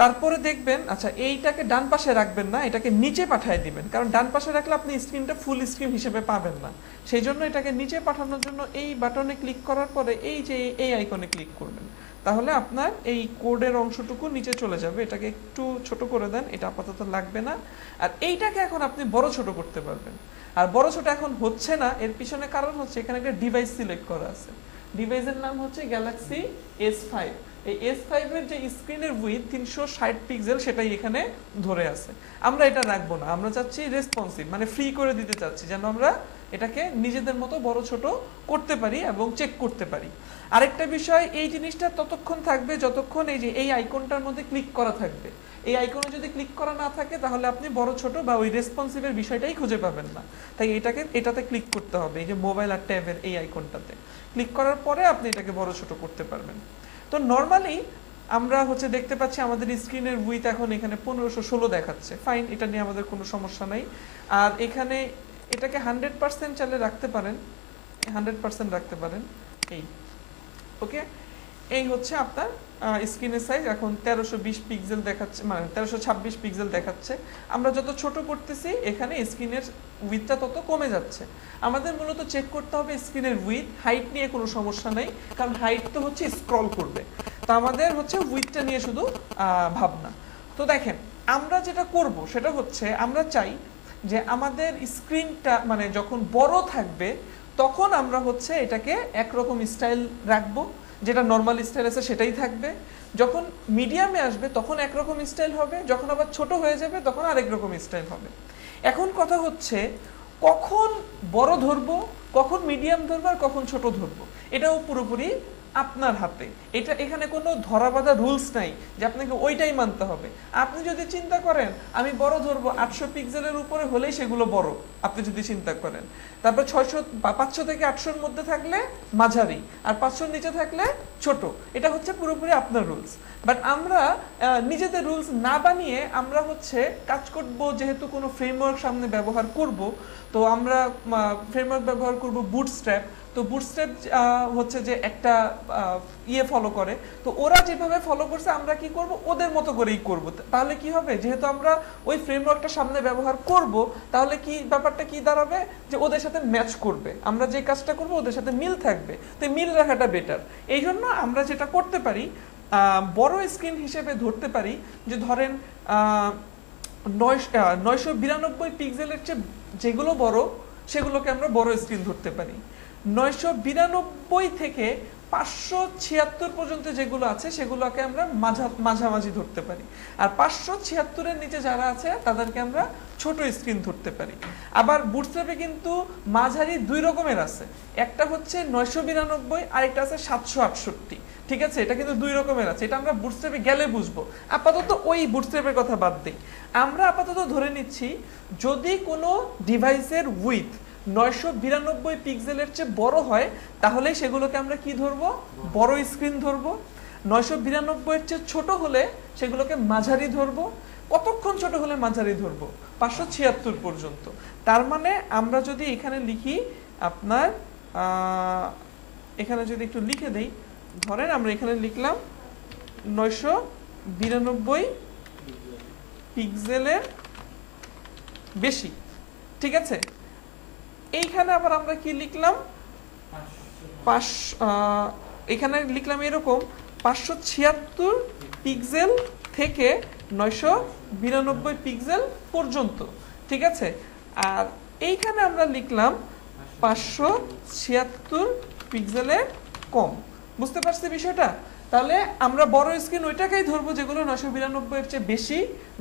তারপরে দেখবেন, আচ্ছা এইটাকে ডান পাশে রাখবেন না, এটাকে নিচে পাঠিয়ে দিবেন, কারণ ডান পাশে রাখলে আপনি স্ক্রিনটা ফুল স্ক্রিন হিসেবে পাবেন না। সেই জন্য এটাকে নিচে পাঠানোর জন্য এই বাটনে ক্লিক করার পরে এই যে এই আইকনে ক্লিক করবেন, তাহলে আপনার এই কোডের অংশটুকু নিচে চলে যাবে। এটাকে একটু ছোট করে দেন, এটা আপাতত লাগবে না। আর এইটাকে এখন আপনি বড় ছোট করতে পারবেন। আর বড় ছোট এখন হচ্ছে না, এর পিছনে কারণ হচ্ছে এখানে একটা ডিভাইস সিলেক্ট করা আছে। ডিভাইসের নাম হচ্ছে গ্যালাক্সি S5। এই S5 এর যে স্ক্রিনের উইথ 360 পিক্সেল সেটাই এখানে ধরে আছে। আমরা এটা রাখবো না, আমরা চাচ্ছি রেসপন্সিভ, মানে ফ্রি করে দিতে চাচ্ছি, যেন আমরা এটাকে নিজেদের মতো বড় ছোট করতে পারি এবং চেক করতে পারি। আরেকটা বিষয়, এই জিনিসটা ততক্ষণ থাকবে যতক্ষণ এই যে এই আইকনটার মধ্যে ক্লিক করা থাকবে। এই আইকনে যদি ক্লিক করা না থাকে তাহলে আপনি বড় ছোট বা ওই রেসপন্সিভের বিষয়টাই খুঁজে পাবেন না। তাই এটাতে ক্লিক করতে হবে, এই যে মোবাইল আর ট্যাবের এই আইকনটাতে ক্লিক করার পরে আপনি এটাকে বড় ছোট করতে পারবেন। তো নর্মালি আমরা হচ্ছে দেখতে পাচ্ছি আমাদের স্ক্রিনের উইথ এখন এখানে 1516 দেখাচ্ছে, ফাইন, এটা নিয়ে আমাদের কোনো সমস্যা নাই। আর এখানে এটাকে 100% চাইলে রাখতে পারেন, 100% রাখতে পারেন। এই ওকে, এই হচ্ছে আপনার স্ক্রিনের সাইজ এখন 1320 পিক্সেল দেখাচ্ছে, মানে 1326 পিক্সেল দেখাচ্ছে। আমরা যত ছোট করতেছি এখানে স্ক্রিনের উইথটা তত কমে যাচ্ছে। আমাদের মূলত চেক করতে হবে স্ক্রিনের উইথ, হাইট নিয়ে কোনো সমস্যা নেই, কারণ হাইট তো হচ্ছে স্ক্রল করবে। তো আমাদের হচ্ছে উইথটা নিয়ে শুধু ভাবনা। তো দেখেন আমরা যেটা করব সেটা হচ্ছে আমরা চাই যে আমাদের স্ক্রিনটা মানে যখন বড় থাকবে তখন আমরা হচ্ছে এটাকে একরকম স্টাইল রাখবো, যেটা নর্মাল স্টাইল আছে সেটাই থাকবে। যখন মিডিয়ামে আসবে তখন একরকম স্টাইল হবে, যখন আবার ছোট হয়ে যাবে তখন আরেক রকম স্টাইল হবে। এখন কথা হচ্ছে কখন বড় ধরবো, কখন মিডিয়াম ধরবো আর কখন ছোট ধরবো, এটাও পুরোপুরি আপনার হাতে। এটা এখানে কোনো ধরাবাঁধা রুলস নাই যে আপনাকে ওইটাই মানতে হবে। আপনি যদি চিন্তা করেন আমি বড় ধরবো 800 পিক্সেলের উপরে হলেই সেগুলো বড়, আপনি যদি চিন্তা করেন। তারপর 500 থেকে 800-র মধ্যে থাকলে মাঝারি, আর 500-র নিচে থাকলে ছোট। এটা হচ্ছে পুরোপুরি আপনার রুলস। বাট আমরা নিজেদের রুলস না বানিয়ে আমরা হচ্ছে কাজ করব, যেহেতু কোনো ফ্রেমওয়ার্ক সামনে ব্যবহার করব, তো আমরা ফ্রেমওয়ার্ক ব্যবহার করব বুটস্ট্র্যাপ। তো বুটস্ট্র্যাপ হচ্ছে যে একটা ফলো করে, তো ওরা যেভাবে ফলো করছে আমরা কি করব, ওদের মতো করেই করব। তাহলে কি হবে, যেহেতু আমরা ওই ফ্রেমওয়ার্কটা সামনে ব্যবহার করব, তাহলে কি ব্যাপারটা কি দাঁড়াবে যে ওদের সাথে ম্যাচ করবে, আমরা যে কাজটা করব ওদের সাথে মিল থাকবে। তো মিল রাখাটা বেটার। এই জন্য আমরা যেটা করতে পারি, বড় স্ক্রিন হিসেবে ধরতে পারি যে ধরেন 992 পিক্সেলের চেয়ে যেগুলো বড় সেগুলোকে আমরা বড় স্ক্রিন ধরতে পারি। 992 থেকে 576 পর্যন্ত যেগুলো আছে সেগুলোকে আমরা মাঝামাঝি ধরতে পারি। আর 576-এর নিচে যারা আছে তাদেরকে আমরা ছোট স্ক্রিন ধরতে পারি। আবার বুটস্ট্র্যাপে কিন্তু মাঝারি দুই রকমের আছে, একটা হচ্ছে 992 আর একটা আছে 768। ঠিক আছে, এটা কিন্তু দুই রকমের আছে, এটা আমরা বুটস্ট্র্যাপে গেলে বুঝবো। আপাতত ওই বুটস্ট্র্যাপের কথা বাদ দিই, আমরা আপাতত ধরে নিচ্ছি যদি কোনো ডিভাইসের উইথ 992 পিক্সেলের চেয়ে বড় হয় তাহলে সেগুলোকে আমরা কি ধরবো, বড় স্ক্রিন ধরবো। 992-এর চেয়ে ছোট হলে সেগুলোকে মাঝারি ধরবো। কতক্ষণ ছোট হলে মাঝারি ধরবো, 576 পর্যন্ত। তার মানে আমরা যদি এখানে লিখি আপনার এখানে যদি একটু লিখে দেই, ধরেন আমরা এখানে লিখলাম 992 পিক্সেলের বেশি। ঠিক আছে, এইখানে আবার আমরা কি লিখলাম, এখানে লিখলাম এরকম 576 পিক্সেল থেকে 992 পিক্সেল পর্যন্ত। ঠিক আছে, আর এইখানে আমরা লিখলাম 576 পিক্সেলের কম। বুঝতে পারছি বিষয়টা? তাহলে আমরা বড় স্ক্রিন ওইটাকেই ধরবো যেগুলো 992-এর চেয়ে বেশি,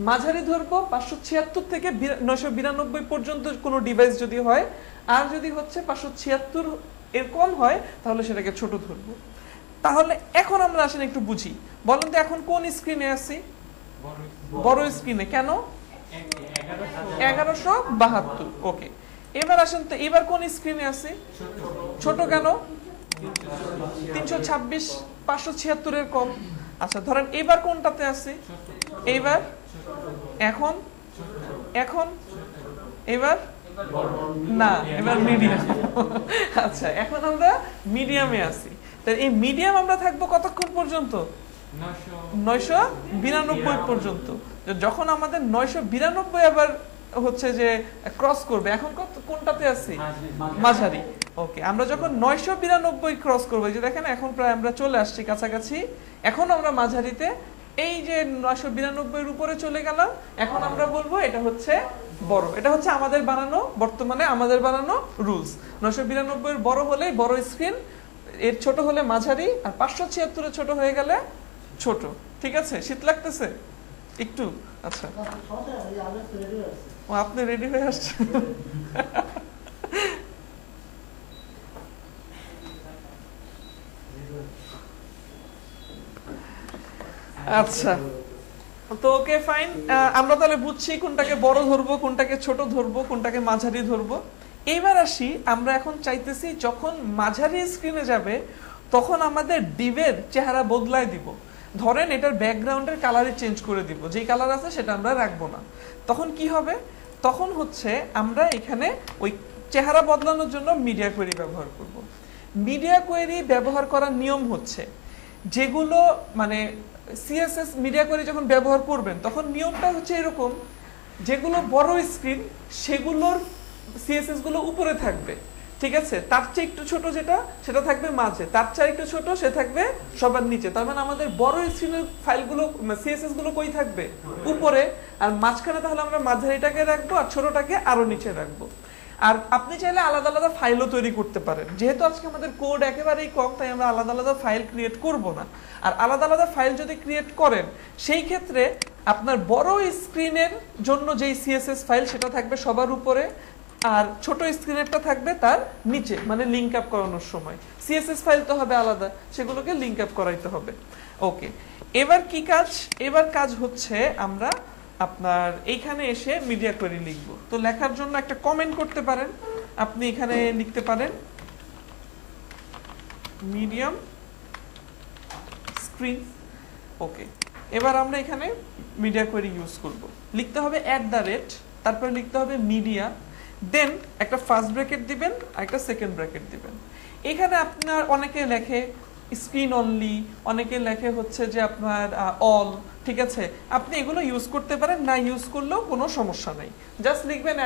মাঝারি ধরবো 576 থেকে 992 পর্যন্ত কোনো ডিভাইস যদি হয়, আর যদি হচ্ছে 576 এর কম হয় তাহলে সেটাকে ছোট ধরবো। তাহলে এখন আমরা আসলে একটু বুঝি, বলেন তো এখন কোন স্ক্রিনে আছি? বড় স্ক্রিনে। কেন? 1172। ওকে, এবার আসেন তো এবার কোন স্ক্রিনে আছি? ছোট। কেন? 326 576 এর কম। আচ্ছা ধরেন এবার কোনটাতে আছি? এইবার, এখন, এখন, এবার না, এবার মিডিয়াম। আচ্ছা এখন আমরা মিডিয়ামে আছি। তাহলে এই মিডিয়াম আমরা থাকবো কতক্ষণ পর্যন্ত? 992 পর্যন্ত। যখন আমাদের 992 আবার হচ্ছে যে ক্রস করবে, এখন কোনটাতে আছি? মাঝারি। ওকে, আমরা যখন 992 ক্রস করবো, যে দেখেন এখন প্রায় আমরা চলে আসছি কাছাকাছি, এখন আমরা মাঝারিতে, এই যে 992 এর উপরে চলে গেলাম, এখন আমরা বলবো এটা হচ্ছে বড়। এটা হচ্ছে আমাদের বানানো, বর্তমানে আমাদের বানানো রুলস। 992 এর বড় হলে বড় স্ক্রিন, এর ছোট হলে মাঝারি, আর 576 এর ছোট হয়ে গেলে ছোট। ঠিক আছে? শীত লাগতেছে একটু? আচ্ছা, ও আপনি রেডি হয়ে আসছেন। আচ্ছা, তো ওকে ফাইন। আমরা তাহলে বুঝছি কোনটাকে বড় ধরবো, কোনটাকে ছোট ধরবো, কোনটাকে মাঝারি ধরবো। এইবার আসি, আমরা এখন চাইতেছি যখন মাঝারি স্ক্রিনে যাবে তখন আমাদের ডিভের চেহারা বদলায় দিব। ধরেন এটার ব্যাকগ্রাউন্ডের কালারই চেঞ্জ করে দিব, যেই কালার আছে সেটা আমরা রাখবো না। তখন কি হবে? তখন হচ্ছে আমরা এখানে ওই চেহারা বদলানোর জন্য মিডিয়া কোয়েরি ব্যবহার করব। মিডিয়া কোয়েরি ব্যবহার করার নিয়ম হচ্ছে, যেগুলো মানে সিএসএস মিডিয়া কোয়েরি যখন ব্যবহার করবেন তখন নিয়মটা হচ্ছে এরকম, যেগুলো বড় স্ক্রিন সেগুলোর সিএসএস গুলো উপরে থাকবে, ঠিক আছে? তার চেয়ে একটু ছোট যেটা, সেটা থাকবে মাঝে, তার চেয়ে একটু ছোট সে থাকবে সবার নিচে। তার মানে আমাদের বড় স্ক্রিনের ফাইলগুলো সিএসএস গুলো কই থাকবে? উপরে। আর মাঝখানে তাহলে আমরা মাঝারিটাকে রাখবো আর ছোটটাকে আরো নিচে রাখবো। আর আপনি চাইলে আলাদা আলাদা ফাইলও তৈরি করতে পারেন। যেহেতু আজকে আমাদের কোড একেবারেই কম, তাই আমরা আলাদা আলাদা ফাইল ক্রিয়েট করব না। আর আলাদা আলাদা ফাইল যদি ক্রিয়েট করেন, সেই ক্ষেত্রে আপনার বড় স্ক্রিনের জন্য যেই সিএসএস ফাইল সেটা থাকবে সবার উপরে, আর ছোট স্ক্রিনেরটা থাকবে তার নিচে, মানে লিংক আপ করানোর সময় সিএসএস ফাইল তো হবে আলাদা, সেগুলোকে লিংক আপ করাইতে হবে। ওকে, এবার কি কাজ? এবার কাজ হচ্ছে আমরা আপনার এইখানে এসে মিডিয়া কোয়েরি লিখব। তো লেখার জন্য একটা কমেন্ট করতে পারেন, আপনি এখানে লিখতে পারেন মিডিয়াম স্ক্রিন। ওকে, এবার আমরা এখানে মিডিয়া কোয়েরি ইউজ করব। লিখতে হবে @, তারপর লিখতে হবে মিডিয়া, দেন একটা ফার্স্ট ব্র্যাকেট দিবেন আর একটা সেকেন্ড ব্র্যাকেট দিবেন। এখানে আপনার অনেকে লেখে স্ক্রিন অনলি, অনেকে লেখে হচ্ছে যে আপনার অল, ঠিক আছে? আপনি এগুলো ইউজ করতে পারেন, না ইউজ করলেও কোনো সমস্যা নেই। জাস্ট লিখবেন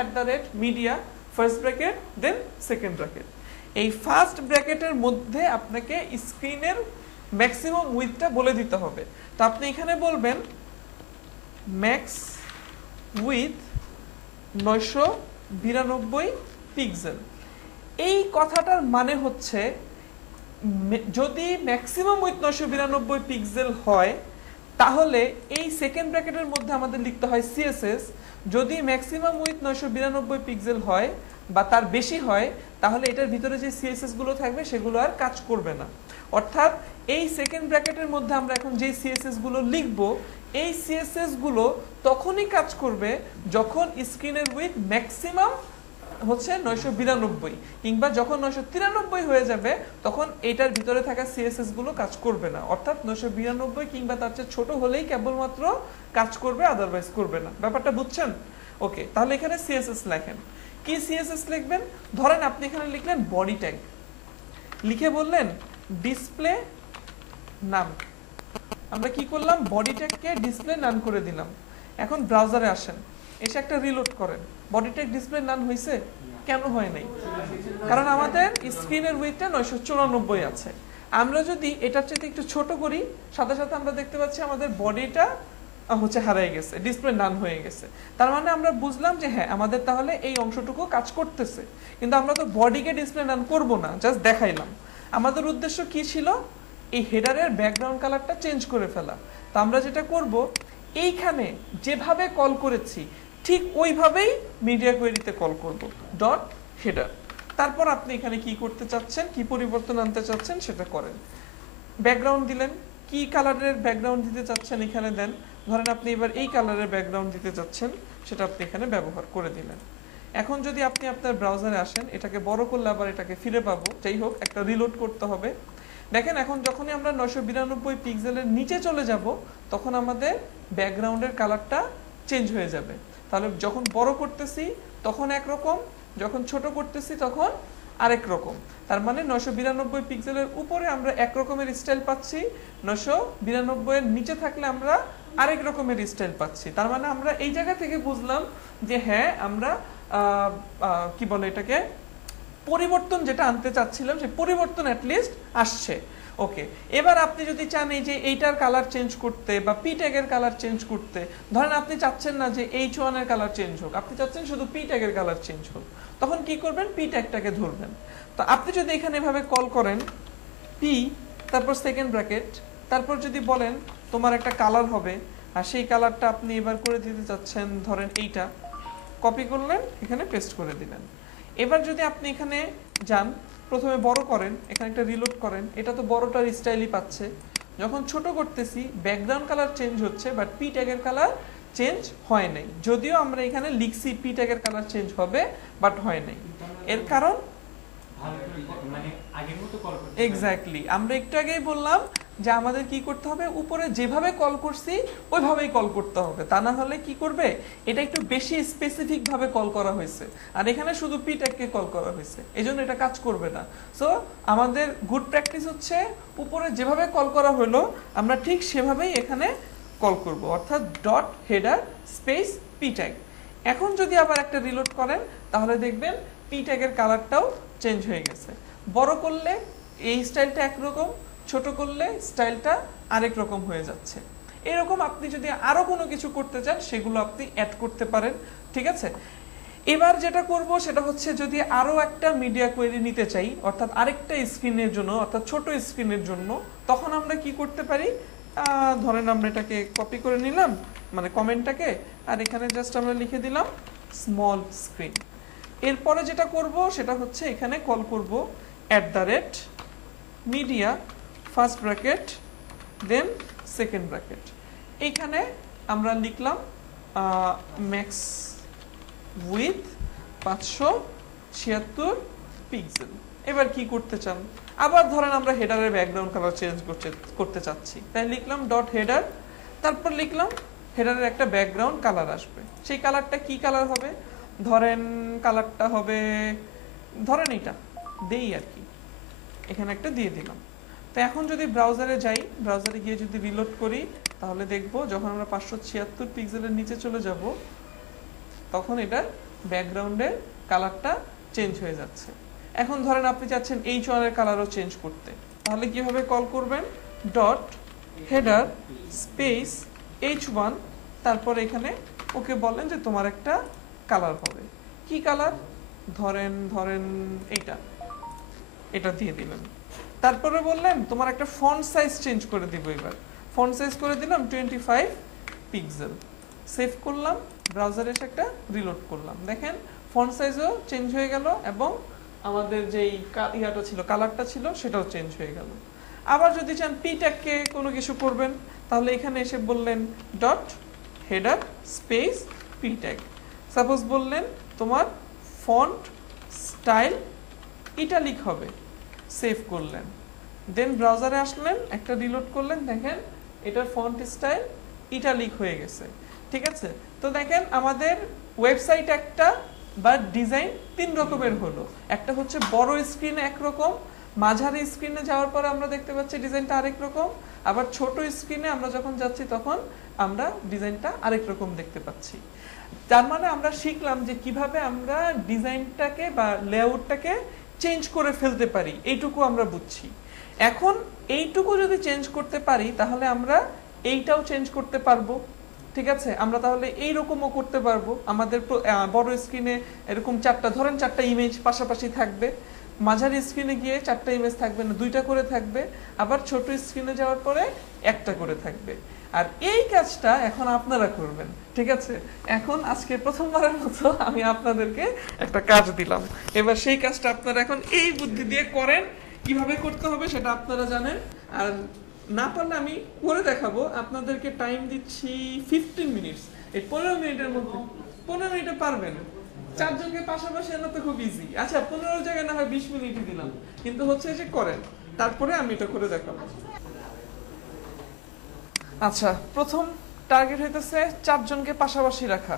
@media, first bracket, then second bracket. এই ফার্স্ট ব্র্যাকেটের মধ্যে আপনাকে স্ক্রিনের ম্যাক্সিমাম উইডথটা বলে দিতে হবে। তো আপনি এখানে বলবেন ম্যাক্স উইথ 992 পিক্সেল। এই কথাটার মানে হচ্ছে যদি ম্যাক্সিমাম উইথ 992 পিক্সেল হয় তাহলে এই সেকেন্ড ব্র্যাকেটের মধ্যে আমাদের লিখতে হয় সিএসএস। যদি ম্যাক্সিমাম উইথ 992 পিক্সেল হয় বা তার বেশি হয় তাহলে এটার ভিতরে যে সিএসএস গুলো থাকবে সেগুলো আর কাজ করবে না। অর্থাৎ এই সেকেন্ড ব্র্যাকেটের মধ্যে আমরা এখন যে সিএসএস গুলো লিখব, এই সিএসএস গুলো তখনই কাজ করবে যখন স্ক্রিনের উইথ ম্যাক্সিমাম হচ্ছে 992, কিংবা যখন 993 হয়ে যাবে তখন এটার ভিতরে থাকা সিএসএস গুলো কাজ করবে না। অর্থাৎ 992 কিংবা তার চেয়ে ছোট হলেই কেবলমাত্র কাজ করবে, আদারওয়াইজ করবে না। ব্যাপারটা বুঝছেন? ওকে, তাহলে এখানে সিএসএস লেখেন। কি সিএসএস লিখবেন? ধরেন আপনি এখানে লিখলেন বডি ট্যাগ, লিখে বললেন ডিসপ্লে নাম। আমরা কি করলাম? বডি ট্যাগকে ডিসপ্লে নাম করে দিলাম। এখন ব্রাউজারে আসেন, এসে একটা রিলোড করেন। বডি ট্যাগ ডিসপ্লে নাম হয়েছে? কেন হয় নাই? কারণ আমাদের স্ক্রিনের উইডথটা 994 আছে। আমরা যদি এটার চাইতে একটু ছোট করি, সাথে সাথে আমরা দেখতে পাচ্ছি আমাদের বডিটা হচ্ছে হারিয়ে গেছে, ডিসপ্লে নান হয়ে গেছে। তার মানে আমরা বুঝলাম যে হ্যাঁ আমাদের তাহলে এই অংশটুকু কাজ করতেছে। কিন্তু আমরা তো বডিকে ডিসপ্লে নান করব না, জাস্ট দেখাইলাম। আমাদের উদ্দেশ্য কি ছিল? এই হেডারের ব্যাকগ্রাউন্ড কালারটা চেঞ্জ করে ফেলা। তো আমরা যেটা করব, এইখানে যেভাবে কল করেছি ঠিক ওইভাবেই মিডিয়া কোয়েরিতে কল করব, ডট হেডার। তারপর আপনি এখানে কি করতে চাচ্ছেন, কি পরিবর্তন আনতে চাচ্ছেন সেটা করেন। ব্যাকগ্রাউন্ড দিলেন, কি কালারের ব্যাকগ্রাউন্ড দিতে চাচ্ছেন এখানে দেন। ধরেন আপনি এবার এই কালারের ব্যাকগ্রাউন্ড দিতে চাচ্ছেন, সেটা আপনি এখানে ব্যবহার করে দিলেন। এখন যদি আপনি আপনার ব্রাউজারে আসেন, এটাকে বড় করলে আবার এটাকে ফিরে পাবো, যাই হোক একটা রিলোড করতে হবে। দেখেন এখন যখনই আমরা 992 পিক্সেলের নিচে চলে যাব, তখন আমাদের ব্যাকগ্রাউন্ডের কালারটা চেঞ্জ হয়ে যাবে। তাহলে যখন বড় করতেছি তখন একরকম, যখন ছোট করতেছি তখন আরেক রকম। তার মানে 992 পিক্সেলের উপরে আমরা এক রকমের স্টাইল পাচ্ছি, 992 এর নিচে থাকলে আমরা আরেক রকমের স্টাইল পাচ্ছি। তার মানে আমরা এই জায়গা থেকে বুঝলাম যে হ্যাঁ আমরা কি বলে এটাকে, পরিবর্তন যেটা আনতে চাচ্ছিলাম সেই পরিবর্তন অ্যাটলিস্ট আসছে। ওকে, এবার আপনি যদি চান এই যে এইটার কালার চেঞ্জ করতে বা পি ট্যাগের কালার চেঞ্জ করতে, ধরেন আপনি চাচ্ছেন না যে H1 এর কালার চেঞ্জ হোক, আপনি চাচ্ছেন শুধু পি ট্যাগের কালার চেঞ্জ হোক, তখন কি করবেন, পি ট্যাগটাকে ধরবেন। তো আপনি যদি এখানে এভাবে কল করেন পি, তারপর সেকেন্ড ব্র্যাকেট, তারপর যদি বলেন তোমার একটা কালার হবে, আর সেই কালারটা আপনি এবার করে দিতে চাচ্ছেন ধরেন এইটা, কপি করলেন এখানে পেস্ট করে দিলেন। এবার যদি আপনি এখানে যান, প্রথমে বড় করেন, এখানে একটা রিলোড করেন, এটা তো বড়টার স্টাইলই পাচ্ছে। যখন ছোট করতেছি ব্যাকগ্রাউন্ড কালার চেঞ্জ হচ্ছে, বাট পি ট্যাগের কালার চেঞ্জ হয় নাই, যদিও আমরা এখানে লিখছি পি ট্যাগের কালার চেঞ্জ হবে, বাট হয় নাই। এর কারণ এক্স্যাক্টলি আমরা একটু আগেই বললাম যে আমাদের কি করতে হবে, উপরে যেভাবে কল করছি ওইভাবেই কল করতে হবে, তা না হলে কি করবে, এটা একটু বেশি স্পেসিফিক ভাবে কল করা হয়েছে, আর এখানে শুধু পি ট্যাগকে কল করা হয়েছে, এজন্য এটা কাজ করবে না। সো আমাদের গুড প্র্যাকটিস হচ্ছে উপরে যেভাবে কল করা হলো আমরা ঠিক সেভাবেই এখানে কল করব, অর্থাৎ dot header space P tag. এখন যদি আবার একটা রিলোড করেন তাহলে দেখবেন পি ট্যাগের কালারটাও চেঞ্জ হয়ে গেছে। বড় করলে এই স্টাইলটা একরকম, ছোট করলে স্টাইলটা আরেক রকম হয়ে যাচ্ছে। এরকম আপনি যদি আরো কোনো কিছু করতে চান সেগুলো আপনি অ্যাড করতে পারেন, ঠিক আছে। এবার যেটা করব সেটা হচ্ছে যদি আরো একটা মিডিয়া কোয়েরি নিতে চাই, অর্থাৎ আরেকটা স্ক্রিনের জন্য, অর্থাৎ ছোট স্ক্রিনের জন্য, তখন আমরা কি করতে পারি, ধরেন আমরা এটাকে কপি করে নিলাম মানে কমেন্টটাকে, আর এখানে জাস্ট আমরা লিখে দিলাম স্মল স্ক্রিন। এরপরে যেটা করব সেটা হচ্ছে এখানে কল করব @media first bracket then second bracket. এইখানে আমরা লিখলাম ম্যাক্স উইথ 576 পিক্সেল। এবার কি করতে চান, আবার ধরেন আমরা হেডারের ব্যাকগ্রাউন্ড কালার চেঞ্জ করতে চাচ্ছি, তাই লিখলাম ডট হেডার, তারপর লিখলাম হেডারের একটা ব্যাকগ্রাউন্ড কালার আসবে। সেই কালারটা কি কালার হবে, ধরেন কালারটা হবে ধরেন এটা দেই আর কি, এখানে একটা দিয়ে দিলাম। তো এখন যদি ব্রাউজারে যাই, ব্রাউজারে গিয়ে যদি রিলোড করি তাহলে দেখব যখন আমরা 576 পিক্সেলের নিচে চলে যাব তখন এটার ব্যাকগ্রাউন্ডের কালারটা চেঞ্জ হয়ে যাচ্ছে। এখন ধরেন আপনি চাচ্ছেন H1 এর কালারও চেঞ্জ করতে, তাহলে কিভাবে কল করবেন, ডট হেডার স্পেস H1, তারপর এখানে ওকে বলেন যে তোমার একটা কালার হবে, কি কালার, ধরেন এটা দিয়ে দিলেন। তারপরে বললেন তোমার একটা ফন্ট সাইজ চেঞ্জ করে দিব, এবার ফন্ট সাইজ করে দিলাম 25 পিক্সেল। সেভ করলাম, ব্রাউজারে এসে একটা রিলোড করলাম, দেখেন ফন্ট সাইজও চেঞ্জ হয়ে গেল এবং আমাদের যেই ইয়াটা ছিল কালারটা ছিল সেটাও চেঞ্জ হয়ে গেল। আবার যদি চান পি ট্যাগকে কোনো কিছু করবেন তাহলে এখানে এসে বললেন dot header space P tag, suppose বললেন তোমার ফন্ট স্টাইল ইটালিক হবে, সেভ করলেন, দেন ব্রাউজারে আসলেন একটা রিলোড করলেন, দেখেন এটার ফন্ট স্টাইল ইটালিক হয়ে গেছে, ঠিক আছে। তো দেখেন আমাদের ওয়েবসাইট একটা বা ডিজাইন তিন রকমের হলো, একটা হচ্ছে বড় স্ক্রিনে একরকম, মাঝারি স্ক্রিনে যাওয়ার পরে আমরা দেখতে পাচ্ছি ডিজাইনটা আরেক রকম, আবার ছোট স্ক্রিনে আমরা যখন যাচ্ছি তখন আমরা ডিজাইনটা আরেক রকম দেখতে পাচ্ছি। তার মানে আমরা শিখলাম যে কিভাবে আমরা ডিজাইনটাকে বা লেআউটটাকে চেঞ্জ করে ফেলতে পারি, এইটুকু আমরা বুঝছি। এখন এইটুকু যদি চেঞ্জ করতে পারি তাহলে আমরা এইটাও চেঞ্জ করতে পারবো, ঠিক আছে। আমরা তাহলে এইরকমও করতে পারবো, আমাদের বড় স্ক্রিনে এরকম চারটা ইমেজ পাশাপাশি থাকবে, মাঝারি স্ক্রিনে গিয়ে 4টা ইমেজ থাকবে না, 2টা করে থাকবে, আবার ছোট স্ক্রিনে যাওয়ার পরে একটা করে থাকবে। আর এই কাজটা এখন আপনারা করবেন, ঠিক আছে, এখন আজকে প্রথমবারের মতো আমি আপনাদেরকে একটা কাজ দিলাম, এবার সেই কাজটা আপনারা এখন এই বুদ্ধি দিয়ে করেন। কিভাবে করতে হবে সেটা আপনারা জানেন, আর না পারলে আমি করে দেখাবো। আপনাদেরকে টাইম দিচ্ছি 15 মিনিটস। এই 15 মিনিটের মধ্যে 15 মিনিটে পারবেন। চারজনকে পাশাপাশি আনা তো খুব ইজি। আচ্ছা 15 জায়গায় না হয় 20 মিনিটই দিলাম, কিন্তু হচ্ছে যে করেন, তারপরে আমি এটা করে দেখাবো। আচ্ছা, প্রথম টার্গেট হইতেছে চারজনকে পাশাপাশি রাখা।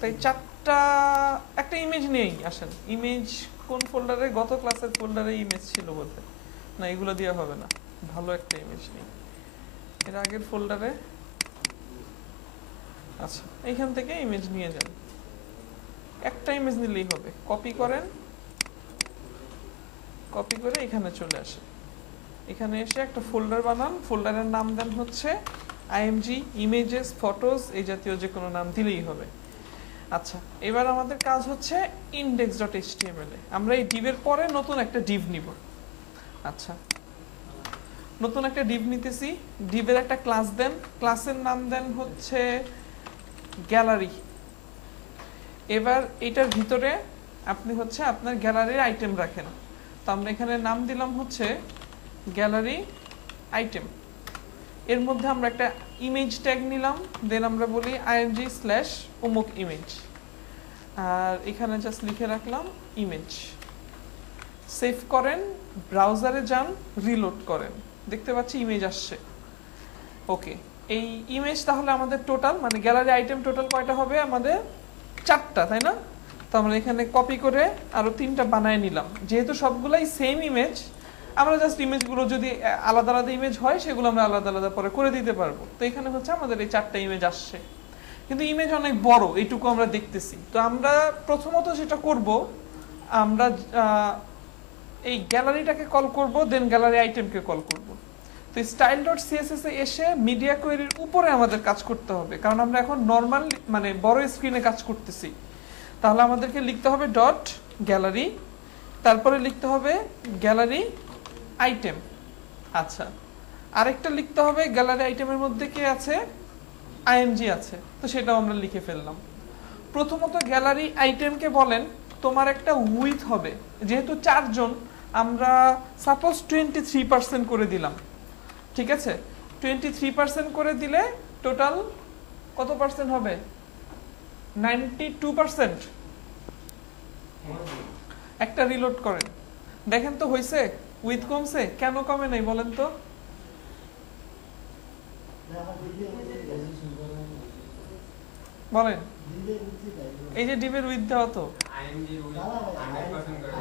তাই একটা ইমেজ নিয়েই আসেন। ইমেজ কোন ফোল্ডারে? গত ক্লাসের ফোল্ডারে ইমেজ ছিল বলতে না, এগুলো দিয়ে হবে না, ভালো একটা ইমেজ নেই এর আগের ফোল্ডারে। আচ্ছা, এইখান থেকে ইমেজ নিয়ে যান, একটা ইমেজ নিলেই হবে। কপি করেন, কপি করে এখানে চলে আসে। এখানে এসে একটা ফোল্ডার বানান, ফোল্ডারের নাম দেন হচ্ছে আইএমজি, ইমেজেস, ফটোস, এই জাতীয় যে কোনো নাম দিলেই হবে। আচ্ছা, এবার আমাদের কাজ হচ্ছে index.html এ আমরা এই ডিভের পরে নতুন একটা ডিভ নিব। আচ্ছা, নতুন একটা ডিভ নিতেছি। ডিভের একটা ক্লাস দেন, ক্লাসের নাম দেন হচ্ছে গ্যালারি। এবার এটার ভিতরে আপনি হচ্ছে আপনার গ্যালারির আইটেম রাখেন। তো আমরা এখানে নাম দিলাম হচ্ছে গ্যালারি আইটেম। এর মধ্যে আমরা একটা ইমেজ ট্যাগ নিলাম, দেন আমরা বলি img/অমুক ইমেজ, আর এখানে জাস্ট লিখে রাখলাম ইমেজ। সেভ করেন, ব্রাউজারে যান, রিলোড করেন, দেখতে পাচ্ছি ইমেজ আসছে। ওকে, এই ইমেজ তাহলে আমাদের টোটাল মানে গ্যালারি আইটেম টোটাল কয়টা হবে? আমাদের 4টা, তাই না? তো আমরা এখানে কপি করে আরো 3টা বানায় নিলাম। যেহেতু সবগুলাই সেম ইমেজ, আমরা জাস্ট ইমেজগুলো যদি আলাদা আলাদা ইমেজ হয় সেগুলো আমরা আলাদা আলাদা পরে করে দিতে পারবো। তো এখানে হচ্ছে আমাদের এই 4টা ইমেজ আসছে, কিন্তু ইমেজ অনেক বড়, এইটুকু আমরা দেখতেছি। তো আমরা প্রথমত যেটা করব, আমরা এই গ্যালারিটাকে কল করব, দেন গ্যালারি আইটেমকে কল করব। তো style.css এ এসে মিডিয়া কোয়েরির উপরে আমাদের কাজ করতে হবে, কারণ আমরা এখন নর্মাল মানে বড় স্ক্রিনে কাজ করতেছি। তাহলে আমাদেরকে লিখতে হবে ডট গ্যালারি, তারপরে লিখতে হবে গ্যালারি আইটেম। আচ্ছা, আরেকটা লিখতে হবে গ্যালারি আইটেমের মধ্যে কি আছে? আইএমজি আছে, তো সেটাও আমরা লিখে ফেললাম। প্রথমত গ্যালারি আইটেমকে বলেন তোমার একটা উইথ হবে, যেহেতু 4 জন, আমরা সাপোজ 23% করে দিলাম। ঠিক আছে, 23% করে দিলে টোটাল কত পার্সেন্ট হবে? 92%। একটা রিলোড করেন, দেখেন তো হয়েছে? উইথ কমছে কেন? কমে নাই বলেন তো? বলেন। এই যে ডিভের উইথ দেওয়া, তো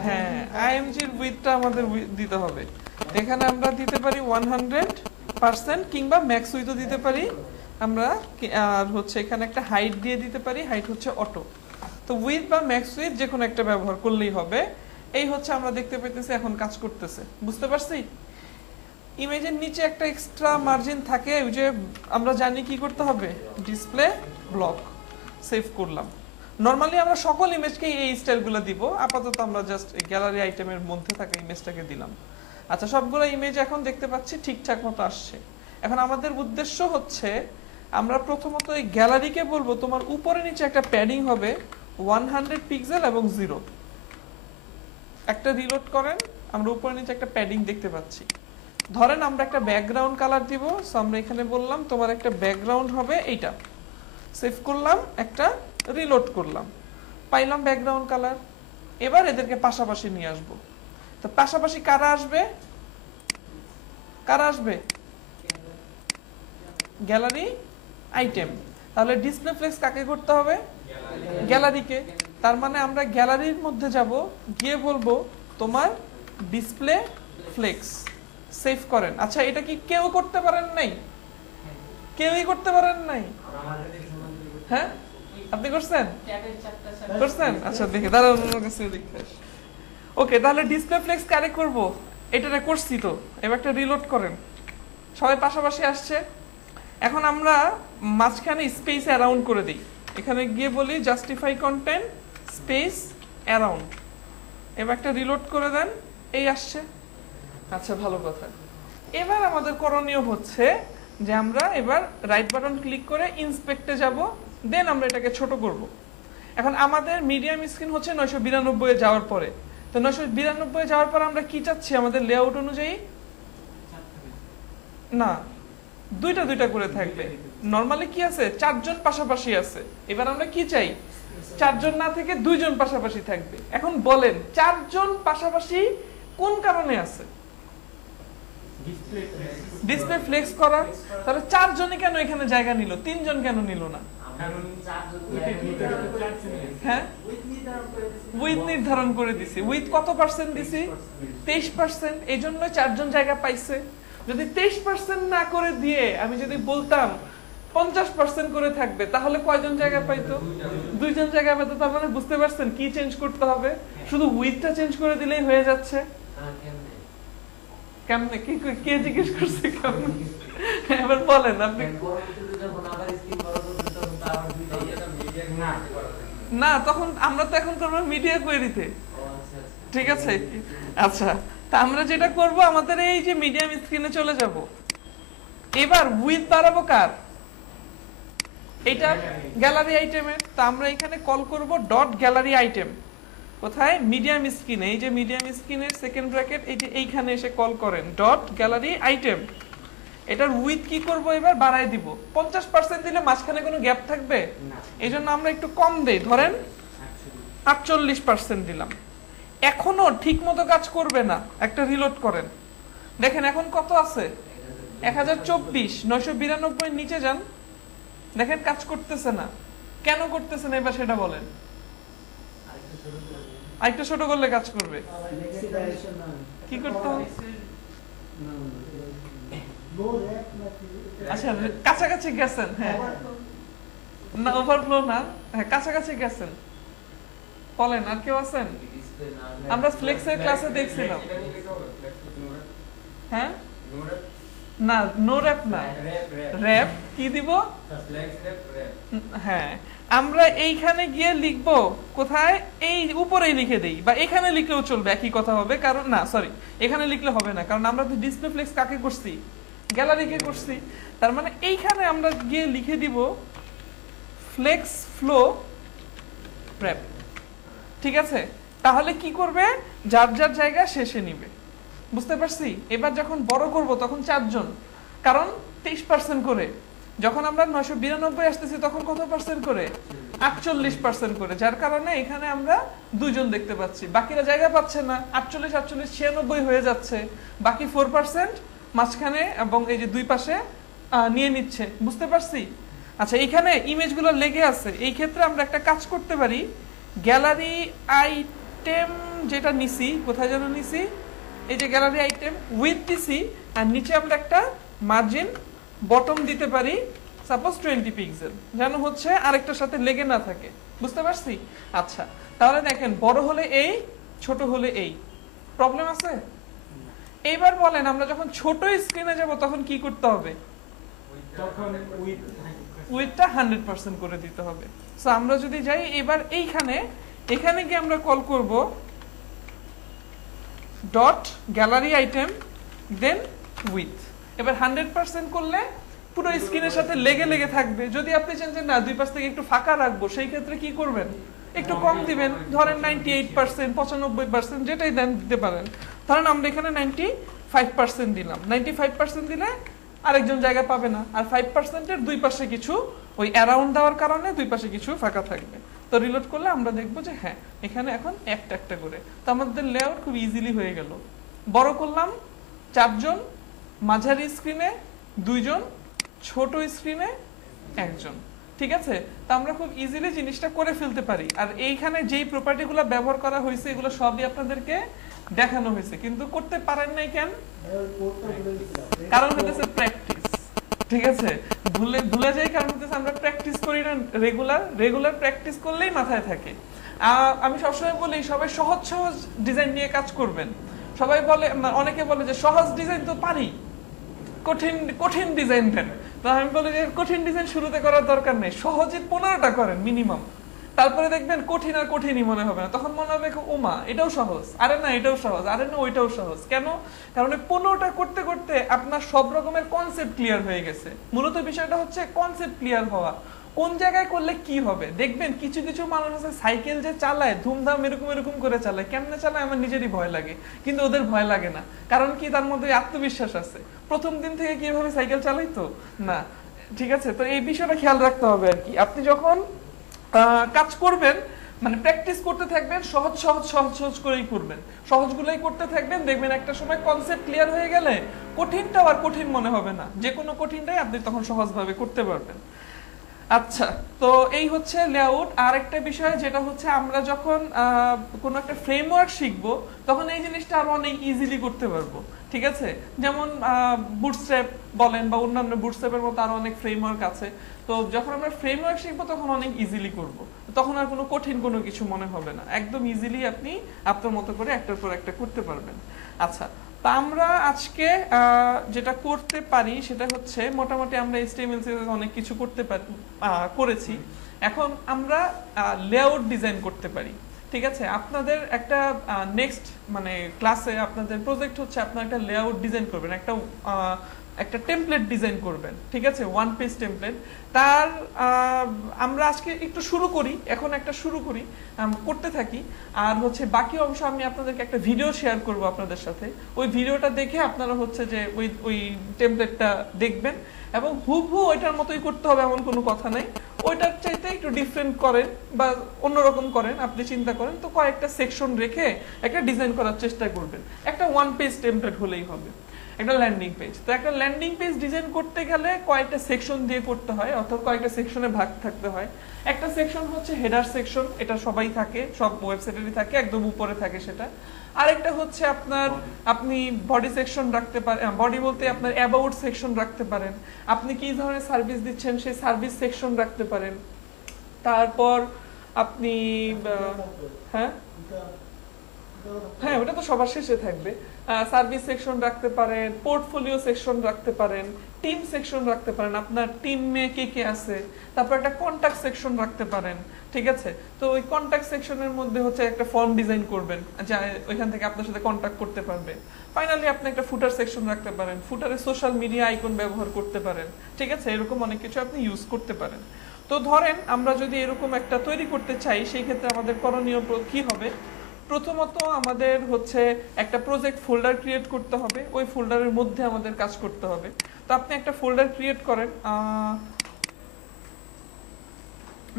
হ্যাঁ, আইএমজির উইথটা আমাদের দিতে হবে। এখানে আমরা দিতে পারি 100% কিংবা ম্যাক্স উইথও দিতে পারি আমরা, আর হচ্ছে এখানে একটা হাইট দিয়ে দিতে পারি, হাইট হচ্ছে অটো। তো উইথ বা ম্যাক্স উইথ যে কোনো একটা ব্যবহার করলেই হবে। এই হচ্ছে আমরা দেখতে পাইতেছি এখন কাজ করতেছে, বুঝতে পারছি? ইমেজের নিচে একটা এক্সট্রা মার্জিন থাকে, ওই যে আমরা জানি কি করতে হবে, ডিসপ্লে ব্লক। সেভ করলাম। নরমালি আমরা সকল ইমেজকেই এই স্টাইলগুলো দিব, আপাতত আমরা জাস্ট গ্যালারি আইটেমের মধ্যে থাকা ইমেজটাকে দিলাম। আচ্ছা, সবগুলো ইমেজ এখন দেখতে পাচ্ছি ঠিকঠাক মতো আসছে। এখন আমাদের উদ্দেশ্য হচ্ছে আমরা প্রথমত এই গ্যালারিকে বলবো তোমার উপরে নিচে একটা প্যাডিং হবে 100 পিক্সেল এবং 0। একটা রিলোড করেন, আমরা উপরে নিচে একটা প্যাডিং দেখতে পাচ্ছি। ধরেন আমরা একটা ব্যাকগ্রাউন্ড কালার দিব, সো আমরা এখানে বললাম তোমার একটা ব্যাকগ্রাউন্ড হবে এইটা। সেভ করলাম, একটা রিলোড করলাম, পাইলাম ব্যাকগ্রাউন্ড কালার। এবার এদেরকে পাশাপাশি নিয়ে আসবো। তো পাশাপাশি কারা আসবে? কারা আসবে? Gallery item. তাহলে ডিসপ্লে ফ্লেক্স কাকে করতে হবে? গ্যালারিকে। তার মানে আমরা গ্যালারির মধ্যে যাব, গিয়ে বলবো তোমার ডিসপ্লে ফ্লেক্স। সেভ করেন। আচ্ছা, এটা কি কেউ করতে পারেন নাই? কেউই করতে পারেন নাই? হ্যাঁ, আপনি করছেন? করছেন? আচ্ছা, দেখে দাঁড়ান, অন্য কাছে দেখতে। ওকে, তাহলে ডিসপ্লে ফ্লেক্স কারে করব? এটা করছি তো। এবার একটা রিলোড করেন, সবাই পাশাপাশি আসছে। এখন আমরা মাঝখানে স্পেস অ্যারাউন্ড করে দিই। এখানে গিয়ে বলি জাস্টিফাই কন্টেন্ট স্পেস অ্যারাউন্ড। এবার একটা রিলোড করে দেন, এই আসছে। আচ্ছা, ভালো কথা। এবার আমাদের করণীয় হচ্ছে যে আমরা এবার রাইট বাটন ক্লিক করে ইন্সপেক্টে যাব, দেন আমরা এটাকে ছোট করব। এখন আমাদের মিডিয়াম স্ক্রিন হচ্ছে 992 এ যাওয়ার পরে, তো 992 এ যাওয়ার পর আমরা কি চাচ্ছি আমাদের লেআউট অনুযায়ী? না, দুইটা দুইটা করে থাকবে। নরমালি কি আছে, 4 জন পাশাপাশি আছে। এবার আমরা কি চাই, 4 জন না থেকে 2 জন পাশাপাশি থাকবে। এখন বলেন 4 জন পাশাপাশি কোন কারণে আছে? ডিসপ্লে ফ্লেক্স করা। তাহলে 4 জনই কেন এখানে জায়গা নিল, 3 জন কেন নিল না? হ্যাঁ, উইথ নির্ধারণ করে দিছি। উইথ কত পার্সেন্ট দিছি? 23%। এই জন্য 4 জন জায়গা পাইছে। যদি 23% না করে দিয়ে আমি যদি বলতাম 50% করে থাকবে, তাহলে কয়জন জায়গা পাইতো? 2 জন জায়গা পাইতো। তার মানে বুঝতে পারছেন কি চেঞ্জ করতে হবে? শুধু উইথটা চেঞ্জ করে দিলেই হয়ে যাচ্ছে। কেমনে? কে জিজ্ঞেস করছে কেমনে? এবার বলেন আপনি। না, তখন আমরা তো এখন করবো মিডিয়া কোয়েরিতে। ঠিক আছে, আচ্ছা। তা আমরা যেটা করব, আমাদের এই যে মিডিয়াম স্ক্রিনে চলে যাব। এবার উইথ বাড়াবো কার? এটা গ্যালারি আইটেমের। তা আমরা এখানে কল করব ডট গ্যালারি আইটেম। কোথায়? মিডিয়াম স্ক্রিনে। এই যে মিডিয়াম স্ক্রিনের সেকেন্ড ব্র্যাকেট, এই যে এইখানে এসে কল করেন ডট গ্যালারি আইটেম। এটার উইথ কি করব, এবার বাড়াই দিব। 50% দিলে মাঝখানে কোনো গ্যাপ থাকবে? এই জন্য আমরা একটু কম দেই, ধরেন 48% দিলাম। এখনো ঠিক মতো কাজ করবে না, একটা রিলোড করেন। দেখেন এখন কত আছে? 1024। 992 নিচে যান, দেখেন কাজ করতেছে না। কেন করতেছে না এবার সেটা বলেন। আরেকটু ছোট করলে কাজ করবে। কি করতে হবে? আচ্ছা, কাছাকাছি গেছেন। হ্যাঁ, না ওভারফ্লো না, হ্যাঁ কাছাকাছি গেছেন। বলেন আর কেউ আছেন? আমরা ফ্লেক্সের ক্লাসে দেখছিলাম। হ্যাঁ, না নো র‍্যাপ না, র‍্যাপ কি দিব? হ্যাঁ, আমরা এইখানে গিয়ে লিখবো কোথায়? এই উপরেই লিখে দেই, বা এখানে লিখলেও চলবে, একই কথা হবে। কারণ না, সরি, এখানে লিখলে হবে না, কারণ আমরা তো ডিসপ্লে ফ্লেক্স কাকে করছি? গ্যালারিকে করছি। তার মানে এইখানে আমরা গিয়ে লিখে দিব ফ্লেক্স ফ্লো র‍্যাপ। ঠিক আছে, তাহলে কি করবে? যার যার জায়গা শেষে নিবে। বুঝতে পারছি? এবার যখন বড় করব তখন 4 জন, কারণ 23% করে। যখন আমরা 992 আসতেছি তখন কত পার্সেন্ট করে? 48% করে। যার কারণে এখানে আমরা 2 জন দেখতে পাচ্ছি, বাকিরা জায়গা পাচ্ছে না। 48 48 96 হয়ে যাচ্ছে। বাকি 4% মাঝখানে এবং এই যে দুই পাশে নিয়ে নিচ্ছে। বুঝতে পারছি? আচ্ছা, এখানে ইমেজগুলো লেগে আছে। এই ক্ষেত্রে আমরা একটা কাজ করতে পারি। গ্যালারি আইটেম যেটা নিছি, কোথায় যেন নিছি, এই যে গ্যালারি আইটেম উইথ দিছি, আর নিচে আমরা একটা মার্জিন বটম দিতে পারি, সাপোজ 20 পিক্সেল, যেন হচ্ছে আরেকটার সাথে লেগে না থাকে। বুঝতে পারছি? আচ্ছা, তাহলে দেখেন বড় হলে এই, ছোট হলে এই। প্রবলেম আছে? এইবার বলেন আমরা যখন ছোট স্ক্রিনে যাব তখন কি করতে হবে? তখন উইথটা 100% করে দিতে হবে। সো আমরা যদি যাই এবার এইখানে, এখানে গিয়ে আমরা কল করব dot gallery item then with. এবার 100% করলে পুরো স্ক্রিনের সাথে লেগে লেগে থাকবে। যদি আপনি চান যে না দুই পাশ থেকে একটু ফাঁকা রাখবো, সেই ক্ষেত্রে কি করবেন? একটু কম দিবেন, ধরেন 98%, 95%, যেটাই দেন দিতে পারেন। ধরেন আমরা এখানে 95% দিলাম। 95% দিলে আরেকজন জায়গা পাবে না, আর 5%-এর দুই পাশে কিছু ওই অ্যারাউন্ড দেওয়ার কারণে দুই পাশে কিছু ফাঁকা থাকবে। তো রিলোড করলে আমরা দেখবো যে হ্যাঁ, এখানে এখন একটা একটা করে। তো আমাদের লেআউট খুব ইজিলি হয়ে গেল। বড় করলাম 4 জন, মাঝারি স্ক্রিনে 2 জন, ছোট স্ক্রিনে 1 জন। ঠিক আছে, তো আমরা খুব ইজিলি জিনিসটা করে ফেলতে পারি। আর এইখানে যেই প্রপার্টিগুলো ব্যবহার করা হয়েছে এগুলো সবই আপনাদেরকে দেখানো হয়েছে, কিন্তু করতে পারেন নাই কেন? কারণ হচ্ছে প্র্যাকটিস। ঠিক আছে, ভুলে যাই, কারণ হচ্ছে আমরা প্র্যাকটিস করি না রেগুলার প্র্যাকটিস করলেই মাথায় থাকে। আমি সবসময় বলি সবাই সহজ সহজ ডিজাইন নিয়ে কাজ করবেন। সবাই বলে, অনেকে বলে যে সহজ ডিজাইন তো পারি, কঠিন ডিজাইন দেন। তো আমি বলি যে কঠিন ডিজাইন শুরুতে করার দরকার নেই, সহজে 15টা করেন মিনিমাম। তারপরে দেখবেন কঠিন আর কঠিনই মনে হবে না, তখন মনে হবে ওমা এটাও সহজ, আরে না এটাও সহজ, আরে না ওইটাও সহজ। কেন? কারণ 15টা করতে করতে আপনার সব রকমের কনসেপ্ট ক্লিয়ার হয়ে গেছে। মূলত বিষয়টা হচ্ছে কনসেপ্ট ক্লিয়ার হওয়া। কোন জায়গায় করলে কি হবে দেখবেন, কিছু কিছু মানুষ আছে সাইকেল যে চালায় ধুমধাম এরকম এরকম করে চালায়, কেমনে চালায় আমার নিজেরই ভয় লাগে, কিন্তু ওদের ভয় লাগে না, কারণ কি তার মধ্যে আত্মবিশ্বাস আছে। প্রথম দিন থেকে কিভাবে সাইকেল চালাইতো না, ঠিক আছে। তো এই বিষয়টা খেয়াল রাখতে হবে আর কি। আপনি যখন কাজ করবেন মানে প্র্যাকটিস করতে থাকবেন, সহজ সহজ সহজ সহজ করেই করবেন, সহজগুলোই করতে থাকবেন, দেখবেন একটা সময় কনসেপ্ট ক্লিয়ার হয়ে গেলে কঠিনটাও আর কঠিন মনে হবে না, যে কোনো কঠিনটাই আপনি তখন সহজভাবে করতে পারবেন। আচ্ছা, তো এই হচ্ছে লেআউট। আর একটা বিষয় যেটা হচ্ছে আমরা যখন কোনো একটা ফ্রেমওয়ার্ক শিখবো তখন এই জিনিসটা আরো অনেক ইজিলি করতে পারবো, ঠিক আছে। যেমন বুটস্ট্র্যাপ বলেন বা অন্যান্য বুটস্ট্র্যাপের মতো আরো অনেক ফ্রেমওয়ার্ক আছে। তো যখন আমরা ফ্রেমওয়ার্ক শিখবো তখন অনেক ইজিলি করব, তখন আর কোনো কঠিন কোনো কিছু মনে হবে না, একদম ইজিলি আপনি আপনার মতো করে একটার পর একটা করতে পারবেন। আচ্ছা, তা আমরা আজকে যেটা করতে পারি সেটা হচ্ছে মোটামুটি আমরা HTML CSS অনেক কিছু করতে পারি, করেছি। এখন আমরা লেআউট ডিজাইন করতে পারি, ঠিক আছে। আপনাদের একটা নেক্সট মানে ক্লাসে আপনাদের প্রজেক্ট হচ্ছে আপনারা একটা লেআউট ডিজাইন করবেন, একটা টেমপ্লেট ডিজাইন করবেন, ঠিক আছে, ওয়ান পেজ টেমপ্লেট। তার আমরা আজকে একটু শুরু করি, এখন একটা শুরু করি, করতে থাকি। আর হচ্ছে বাকি অংশ আমি আপনাদেরকে একটা ভিডিও শেয়ার করব আপনাদের সাথে, ওই ভিডিওটা দেখে আপনারা হচ্ছে যে ওই টেমপ্লেটটা দেখবেন এবং হুবহু ওইটার মতোই করতে হবে এমন কোনো কথা নাই। ওইটার চাইতে একটু ডিফারেন্ট করেন বা অন্যরকম করেন, আপনি চিন্তা করেন, তো কয়েকটা সেকশন রেখে একটা ডিজাইন করার চেষ্টা করবেন। একটা ওয়ান পেজ টেমপ্লেট হলেই হবে, একটা ল্যান্ডিং পেজ। তো একটা ল্যান্ডিং পেজ ডিজাইন করতে গেলে কয়েকটা সেকশন দিয়ে করতে হয়, অর্থাৎ কয়েকটা সেকশনে ভাগ থাকতে হয়। একটা সেকশন হচ্ছে হেডার সেকশন, এটা সবাই থাকে, সব ওয়েবসাইটেরই থাকে, একদম উপরে থাকে সেটা। আরেকটা হচ্ছে আপনার আপনি বডি সেকশন রাখতে পারেন, বডি বলতে আপনার অ্যাবাউট সেকশন রাখতে পারেন, আপনি কি ধরনের সার্ভিস দিচ্ছেন সেই সার্ভিস সেকশন রাখতে পারেন। তারপর আপনি হ্যাঁ হ্যাঁ ওটা তো সবার শেষে থাকবে। সার্ভিস সেকশন রাখতে পারেন, পোর্টফোলিও সেকশন রাখতে পারেন, টিম সেকশন রাখতে পারেন, আপনার টিমে কে কে আছে। তারপর একটা কন্টাক্ট সেকশন রাখতে পারেন, ঠিক আছে। তো ওই কন্টাক্ট সেকশনের মধ্যে হচ্ছে একটা ফর্ম ডিজাইন করবেন, যা ওইখান থেকে আপনার সাথে কন্টাক্ট করতে পারবে। ফাইনালি আপনি একটা ফুটার সেকশন রাখতে পারেন, ফুটারে সোশ্যাল মিডিয়া আইকন ব্যবহার করতে পারেন, ঠিক আছে। এরকম অনেক কিছু আপনি ইউজ করতে পারেন। তো ধরেন আমরা যদি এরকম একটা তৈরি করতে চাই, সেই ক্ষেত্রে আমাদের করণীয় কি হবে? প্রথমত আমাদের হচ্ছে একটা প্রজেক্ট ফোল্ডার ক্রিয়েট করতে হবে, ওই ফোল্ডারের মধ্যে আমাদের কাজ করতে হবে। তো আপনি একটা ফোল্ডার ক্রিয়েট করেন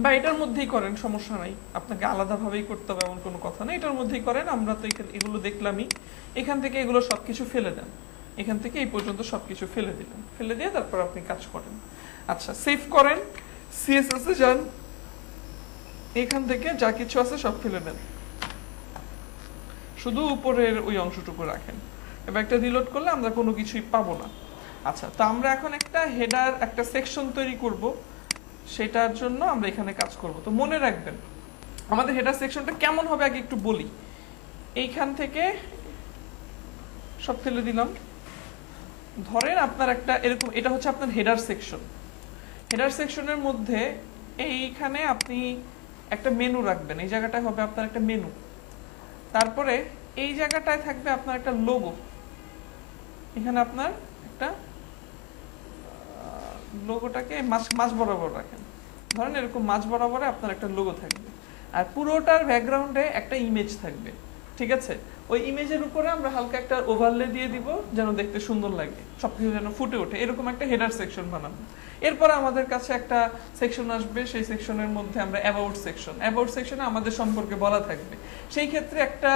বা এটার মধ্যেই করেন, সমস্যা নাই, আপনাকে আলাদাভাবেই করতে হবে এমন কোনো কথা নেই, এটার মধ্যেই করেন। আমরা তো এগুলো দেখলামই, এখান থেকে এগুলো সবকিছু ফেলে দেন, এখান থেকে এই পর্যন্ত সবকিছু ফেলে দিলেন, ফেলে দিয়ে তারপর আপনি কাজ করেন। আচ্ছা, সেভ করেন, CSS এ যান, এখান থেকে যা কিছু আছে সব ফেলে দেন, শুধু উপরের ওই অংশটুকু রাখেন। এবার একটা রিলোড করলে আমরা কোনো কিছুই পাবো না। আচ্ছা, তো আমরা এখন একটা হেডার একটা সেকশন তৈরি করব, সেটার জন্য আমরা এখানে কাজ করব। তো মনে রাখবেন আমাদের হেডার সেকশনটা কেমন হবে আগে একটু বলি। এইখান থেকে সব ফেলে দিলাম। ধরেন আপনার একটা এরকম, এটা হচ্ছে আপনার হেডার সেকশন। হেডার সেকশনের মধ্যে এইখানে আপনি একটা মেনু রাখবেন, এই জায়গাটায় হবে আপনার একটা মেনু। তারপরে এই জায়গাটায় থাকবে আপনার একটা লোগো, এখানে আপনার একটা লোগোটাকে মাঝ বরাবর রাখেন, ধরেন এরকম মাঝ বরাবরে আপনার একটা লোগো থাকবে। আর পুরোটার ব্যাকগ্রাউন্ডে একটা ইমেজ থাকবে, ঠিক আছে। ওই ইমেজের উপরে আমরা হালকা একটা ওভারলে দিয়ে দিব যেন দেখতে সুন্দর লাগে, সবকিছু যেন ফুটে ওঠে, এরকম একটা হেডার সেকশন বানাবো। এরপরে আমাদের কাছে একটা সেকশন আসবে, সেই সেকশনের মধ্যে আমরা অ্যাবাউট সেকশনে আমাদের সম্পর্কে বলা থাকবে। সেই ক্ষেত্রে একটা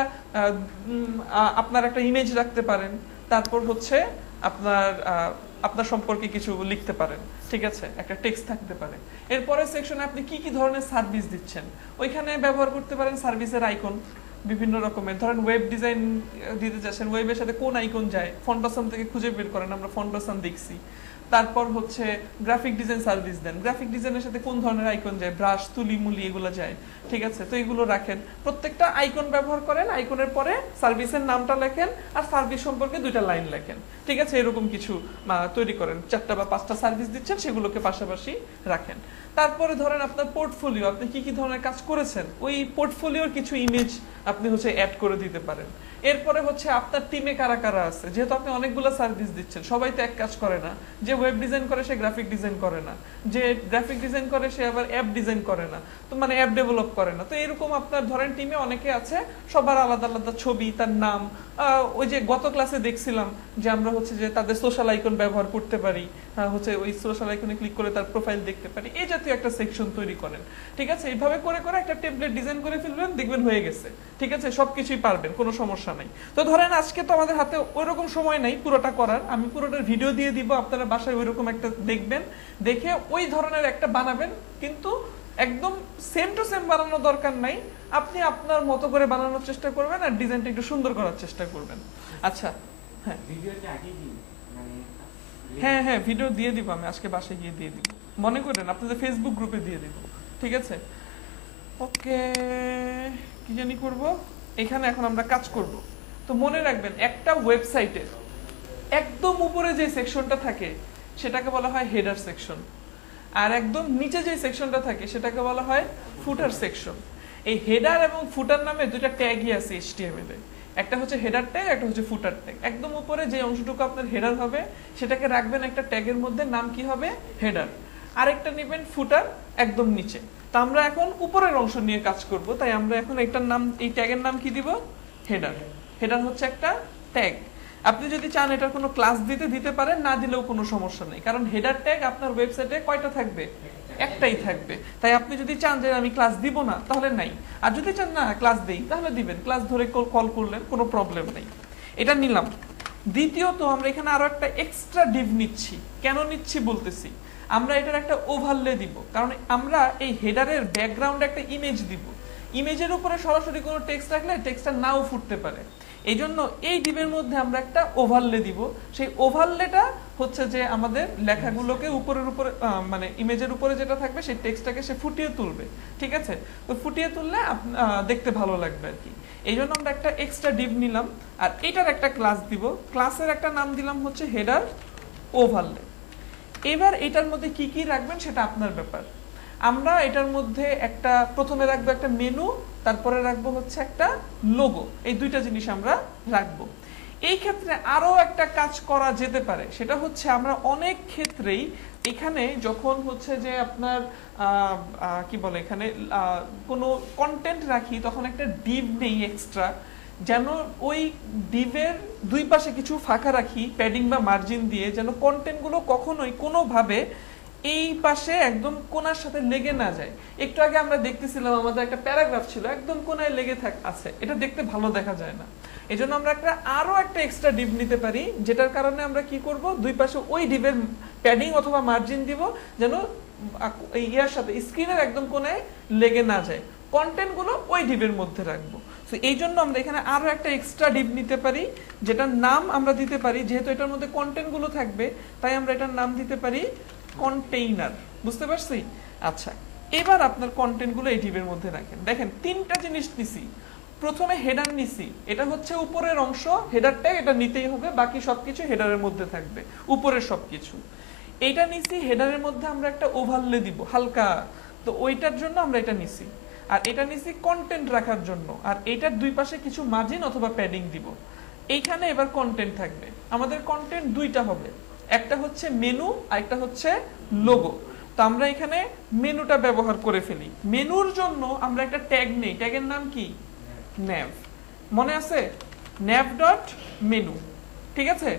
আপনার একটা ইমেজ রাখতে পারেন, তারপর হচ্ছে আপনার সম্পর্কে কিছু লিখতে পারেন, ঠিক আছে, একটা টেক্সট থাকতে পারে। এরপরে সেকশনে আপনি কি কি ধরনের সার্ভিস দিচ্ছেন ওইখানে ব্যবহার করতে পারেন সার্ভিসের আইকন বিভিন্ন রকমের। ধরেন ওয়েব ডিজাইন দিতে চাচ্ছেন, ওয়েবের সাথে কোন আইকন যায় ফন্টাসাম থেকে খুঁজে বের করেন, আমরা ফন্টাসাম দেখছি। তারপর হচ্ছে গ্রাফিক ডিজাইন সার্ভিস দেন, গ্রাফিক ডিজাইনের সাথে কোন ধরনের আইকন যায়, ব্রাশ, তুলি, মুলি এগুলো যায়, ঠিক আছে। তো এগুলো রাখেন, প্রত্যেকটা আইকন ব্যবহার করেন, আইকনের পরে সার্ভিসের নামটা লেখেন আর সার্ভিস সম্পর্কে 2টা লাইন লেখেন, ঠিক আছে। এরকম কিছু তৈরি করেন, 4টা বা 5টা সার্ভিস দিচ্ছেন সেগুলোকে পাশাপাশি রাখেন। তারপরে ধরেন আপনার পোর্টফোলিও, আপনি কি কি ধরনের কাজ করেছেন ওই পোর্টফোলিওর কিছু ইমেজ আপনি হচ্ছে অ্যাড করে দিতে পারেন। এরপরে হচ্ছে আপনার টিমে কারা কারা আছে, যেহেতু আপনি অনেকগুলো সার্ভিস দিচ্ছেন, সবাই তো এক কাজ করে না। যে ওয়েব ডিজাইন করে সে গ্রাফিক ডিজাইন করে না, যে গ্রাফিক ডিজাইন করে সে আবার অ্যাপ ডিজাইন করে না, তো মানে অ্যাপ ডেভেলপ করে না। তো এরকম আপনার ধরেন টিমে অনেকে আছে, সবার আলাদা আলাদা ছবি, তার নাম। ওই যে গত ক্লাসে দেখছিলাম যে আমরা হচ্ছে যে তাদের সোশ্যাল আইকন ব্যবহার করতে পারি, হচ্ছে ওই সোশ্যাল আইকনে ক্লিক করে তার প্রোফাইল দেখতে পারি, এই জাতীয় একটা সেকশন তৈরি করেন। ঠিক আছে, এইভাবে করে করে একটা টেমপ্লেট ডিজাইন করে ফেলবেন, দেখবেন হয়ে গেছে। ঠিক আছে, সবকিছুই পারবেন, কোনো সমস্যা নাই। তো ধরেন আজকে তো আমাদের হাতে ওইরকম সময় নাই পুরোটা করার, আমি পুরোটার ভিডিও দিয়ে দিব, আপনারা বাসায় ওইরকম একটা দেখবেন, দেখে ওই ধরনের একটা বানাবেন। কিন্তু একদম সেম টু সেম বানানোর দরকার নাই, আপনি আপনার মতো করে বানানোর চেষ্টা করবেন আর ডিজাইনটা একটু সুন্দর করার চেষ্টা করবেন। আচ্ছা, হ্যাঁ ভিডিওটা আগে দিন, মানে হ্যাঁ হ্যাঁ ভিডিও দিয়ে দিব, আমি আজকে বাসায় গিয়ে দিয়ে দিব, মনে করেন আপনাদের ফেসবুক গ্রুপে দিয়ে দিব। ঠিক আছে, ওকে। কি জানি করব, এখানে এখন আমরা কাজ করব। তো মনে রাখবেন, একটা ওয়েবসাইটের একদম উপরে যে সেকশনটা থাকে সেটাকে বলা হয় হেডার সেকশন, আর একদম নিচে যে সেকশনটা থাকে সেটাকে বলা হয় ফুটার সেকশন। এই হেডার এবং ফুটার নামে দুইটা ট্যাগই আছে HTML এ, একটা হচ্ছে হেডার ট্যাগ, একটা হচ্ছে ফুটার ট্যাগ। একদম উপরে যে অংশটুকু আপনার হেডার হবে সেটাকে রাখবেন একটা ট্যাগের মধ্যে, নাম কি হবে, হেডার। আরেকটা নেবেন ফুটার, একদম নিচে। তো আমরা এখন উপরের অংশ নিয়ে কাজ করব, তাই আমরা এখন একটার নাম, এই ট্যাগের নাম কি দিব, হেডার। হেডার হচ্ছে একটা ট্যাগ। আপনি যদি চান এটার কোনো ক্লাস দিতে পারেন, না দিলেও কোনো সমস্যা নেই, কারণ হেডার ট্যাগ আপনার ওয়েবসাইটে কয়টা থাকবে, একটাই থাকবে। তাই আপনি যদি চান যে আমি ক্লাস দিব না, তাহলে নাই। আর যদি চান না ক্লাস দেই, তাহলে দিবেন, ক্লাস ধরে কল করলেন, কোনো প্রবলেম নেই। এটা নিলাম। দ্বিতীয়ত আমরা এখানে আরো একটা এক্সট্রা ডিভ নিচ্ছি। কেন নিচ্ছি বলতেছি, আমরা এটার একটা ওভারলে দিব, কারণ আমরা এই হেডারের ব্যাকগ্রাউন্ডে একটা ইমেজ দিব। ইমেজের উপরে সরাসরি কোনো টেক্সট রাখলে টেক্সটটা নাও ফুটতে পারে, এই জন্য এই ডিভের মধ্যে আমরা একটা ওভারলে দিব। সেই ওভারলেটা হচ্ছে যে আমাদের লেখাগুলোকে উপরের উপরে, মানে ইমেজের উপরে যেটা থাকবে সেই টেক্সটটাকে সে ফুটিয়ে তুলবে। ঠিক আছে, তো ফুটিয়ে তুললে দেখতে ভালো লাগবে আর কি। এই জন্য আমরা একটা এক্সট্রা ডিভ নিলাম, আর এটার একটা ক্লাস দিব। ক্লাসের একটা নাম দিলাম হচ্ছে হেডার ওভারলে। এবার এটার মধ্যে কি কি রাখবেন সেটা আপনার ব্যাপার। আমরা এটার মধ্যে একটা প্রথমে রাখবো একটা মেনু, তারপরে রাখবো হচ্ছে একটা লোগো, এই দুইটা জিনিস আমরা রাখবো। এই ক্ষেত্রে আরো একটা কাজ করা যেতে পারে, সেটা হচ্ছে আমরা অনেক ক্ষেত্রেই এখানে যখন হচ্ছে যে আপনার কি বলে এখানে কোনো কন্টেন্ট রাখি, তখন একটা ডিভ নেই এক্সট্রা, যেন ওই ডিভের দুই পাশে কিছু ফাঁকা রাখি প্যাডিং বা মার্জিন দিয়ে, যেন কন্টেন্টগুলো কখনোই কোনোভাবে এই পাশে একদম কোণার সাথে লেগে না যায়। একটু আগে আমরা দেখতেছিলাম আমাদের একটা প্যারাগ্রাফ ছিল একদম কোণায় লেগে আছে, এটা দেখতে ভালো দেখা যায় না। এই জন্য আমরা আরো একটা এক্সট্রা ডিভ নিতে পারি, যেটার কারণে আমরা কি করব, দুই পাশে ওই ডিভের প্যাডিং অথবা মার্জিন দিব, যেন ইয়ার সাথে স্ক্রিনের একদম কোণায় লেগে না যায়। কন্টেন্ট গুলো ওই ডিভের মধ্যে রাখবো। তো এই জন্য আমরা এখানে আরো একটা এক্সট্রা ডিভ নিতে পারি, যেটার নাম আমরা দিতে পারি, যেহেতু এটার মধ্যে কন্টেন্ট গুলো থাকবে তাই আমরা এটার নাম দিতে পারি কন্টেইনার। বুঝতে পারছি? আচ্ছা, এবার আপনার কন্টেন্ট গুলো এই ডিভের মধ্যে রাখেন। দেখেন তিনটা জিনিস নিছি। প্রথমে হেডার নিছি, এটা হচ্ছে উপরের অংশ, হেডার ট্যাগ এটা নিতেই হবে, বাকি সবকিছু হেডারের মধ্যে থাকবে, উপরের সবকিছু। এইটা নিছি, হেডারের মধ্যে আমরা একটা ওভারলে দিব হালকা, তো ওইটার জন্য আমরা এটা নিছি। আর এটা নিছি কন্টেন্ট রাখার জন্য, আর এটার দুই পাশে কিছু মার্জিন অথবা প্যাডিং দিব। এইখানে এবার কন্টেন্ট থাকবে। আমাদের কন্টেন্ট দুইটা হবে, একটা হচ্ছে মেনু আর একটা হচ্ছে লোগো। তো আমরা এখানে মেনুটা ব্যবহার করে ফেলি। মেনুর জন্য আমরা একটা ট্যাগ নেই, ট্যাগের নাম কি, nav। মনে আছে, nav ডট মেনু। ঠিক আছে,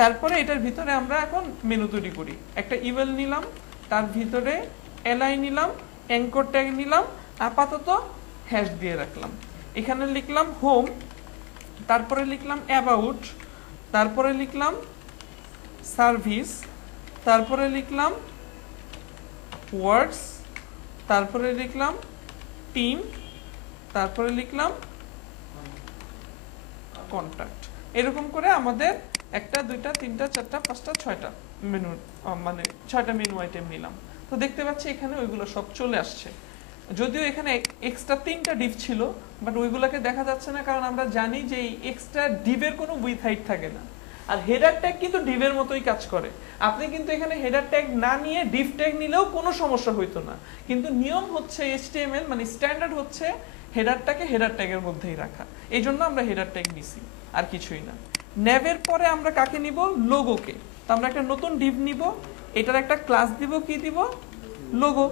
তারপরে এটার ভিতরে আমরা এখন মেনু তৈরি করি। একটা ইউএল নিলাম, তার ভিতরে এলআই নিলাম, অ্যাঙ্কর ট্যাগ নিলাম, আপাতত হ্যাশ দিয়ে রাখলাম। এখানে লিখলাম হোম, তারপরে লিখলাম অ্যাবাউট, তারপরে লিখলাম সার্ভিস, তারপরে লিখলাম ওয়ার্ডস, তারপরে লিখলাম টিম, তারপরে লিখলাম কন্টাক্ট। এরকম করে আমাদের একটা দুইটা তিনটা চারটা পাঁচটা ছয়টা মেনু, মানে ছয়টা মেনু আইটেম নিলাম। তো দেখতে পাচ্ছি এখানে ওইগুলো সব চলে আসছে। যদিও এখানে এক্সট্রা তিনটা ডিভ ছিল, বাট ওইগুলোকে দেখা যাচ্ছে না, কারণ আমরা জানি যে এই এক্সট্রা ডিভের কোনো উইথ হাইট থাকে না। আর হেডার ট্যাগ কিন্তু ডিভের মতোই কাজ করে। আপনি কিন্তু এখানে হেডার ট্যাগ না নিয়ে ডিভ ট্যাগ নিলেও কোনো সমস্যা হইতো না, কিন্তু নিয়ম হচ্ছে HTML মানে স্ট্যান্ডার্ড হচ্ছে হেডারটাকে হেডার ট্যাগের মধ্যেই রাখা, এই জন্য আমরা হেডার ট্যাগ নিছি, আর কিছুই না। ন্যাভের পরে আমরা কাকে নিব? লোগোকে। তো আমরা একটা নতুন ডিভ নিব, এটার একটা ক্লাস দিব, কি দিব? লোগো।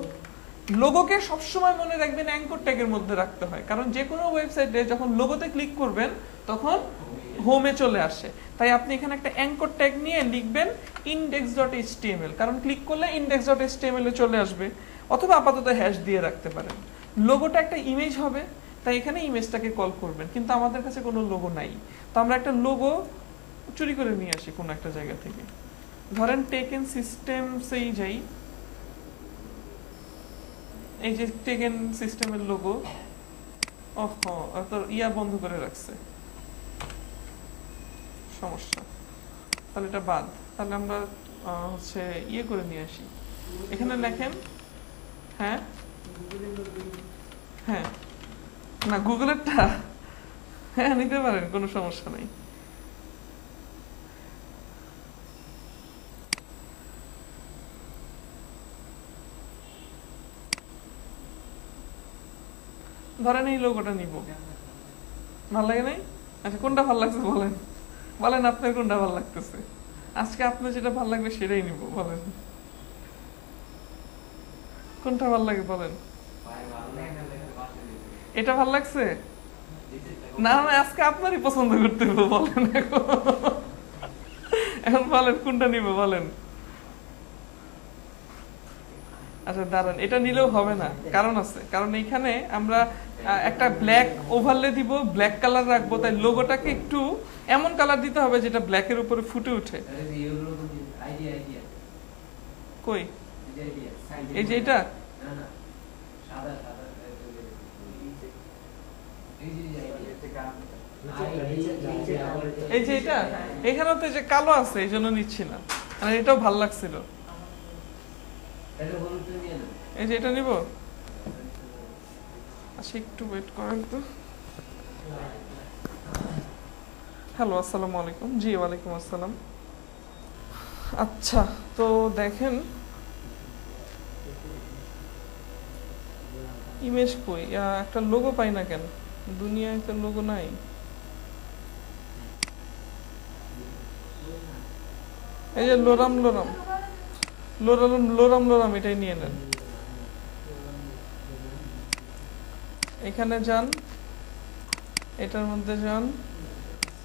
লোগোকে সবসময় মনে রাখবেন অ্যাঙ্কর ট্যাগের মধ্যে রাখতে হয়, কারণ যে কোনো ওয়েবসাইটে যখন লোগোতে ক্লিক করবেন তখন হোমে চলে আসে। তাই আপনি এখানে একটা অ্যাঙ্কর ট্যাগ নিয়ে লিখবেন index.html, কারণ ক্লিক করলে index.html এ চলে আসবে, অথবা আপাতত হ্যাশ দিয়ে রাখতে পারেন। লোগোটা একটা ইমেজ হবে, তাই এখানে ইমেজটাকে কল করবেন, কিন্তু আমাদের কাছে কোনো লোগো নাই। তো আমরা একটা লোগো চুরি করে নিয়ে আসি কোনো একটা জায়গা থেকে। ধরেন টেকেন সিস্টেমসেই যাই, এই যে টেকেন সিস্টেমের লোগো, তোর ইয়া বন্ধ করে রাখছে, সমস্যা, তাহলে এটা বাদ। তাহলে আমরা হচ্ছে ইয়ে করে নিয়ে আসি, এখানে লেখেন, হ্যাঁ হ্যাঁ, না গুগলেরটা হ্যাঁ নিতে পারেন, কোনো সমস্যা নেই। ধরেন এই লোগোটা নিব, ভাল লাগে নাই? আচ্ছা কোনটা ভাল লাগছে বলেন, বলেন আপনার কোনটা ভাল লাগতেছে, আজকে আপনার যেটা ভাল লাগবে সেটাই নিব, বলেন কোনটা ভাল লাগে বলেন। এটা ভাল লাগছে? না না, আজকে আপনারই পছন্দ করতে হবে, বলেন এখন বলেন কোনটা নিব বলেন। আচ্ছা দাঁড়ান, এটা নিলেও হবে না, কারণ আছে, কারণ এইখানে আমরা একটা ব্ল্যাক ওভারলে দিব, ব্ল্যাক কালার রাখবো, তাই লোগোটাকে একটু এমন কালার দিতে হবে যেটা ব্ল্যাকের উপরে ফুটে ওঠে। কই এই যে এটা, এই যে এটা, এখানেও তো যে কালো আছে, এই জন্য নিচ্ছি না, আর এটাও ভাল লাগছিল। এই যে এটা নিব, আচ্ছা একটু ওয়েট করেন তো। হ্যালো, আসসালামু আলাইকুম। জি ওয়ালাইকুম আসসালাম। আচ্ছা তো দেখেন ইমেজ কই, একটা লোগো পাই না কেন, দুনিয়ায় তো লোগো নাই। এই যে লোরাম লোরাম লোরাম লোরাম লোরাম, এটাই নিয়ে নেন। এখানে যান, এটার মধ্যে যান,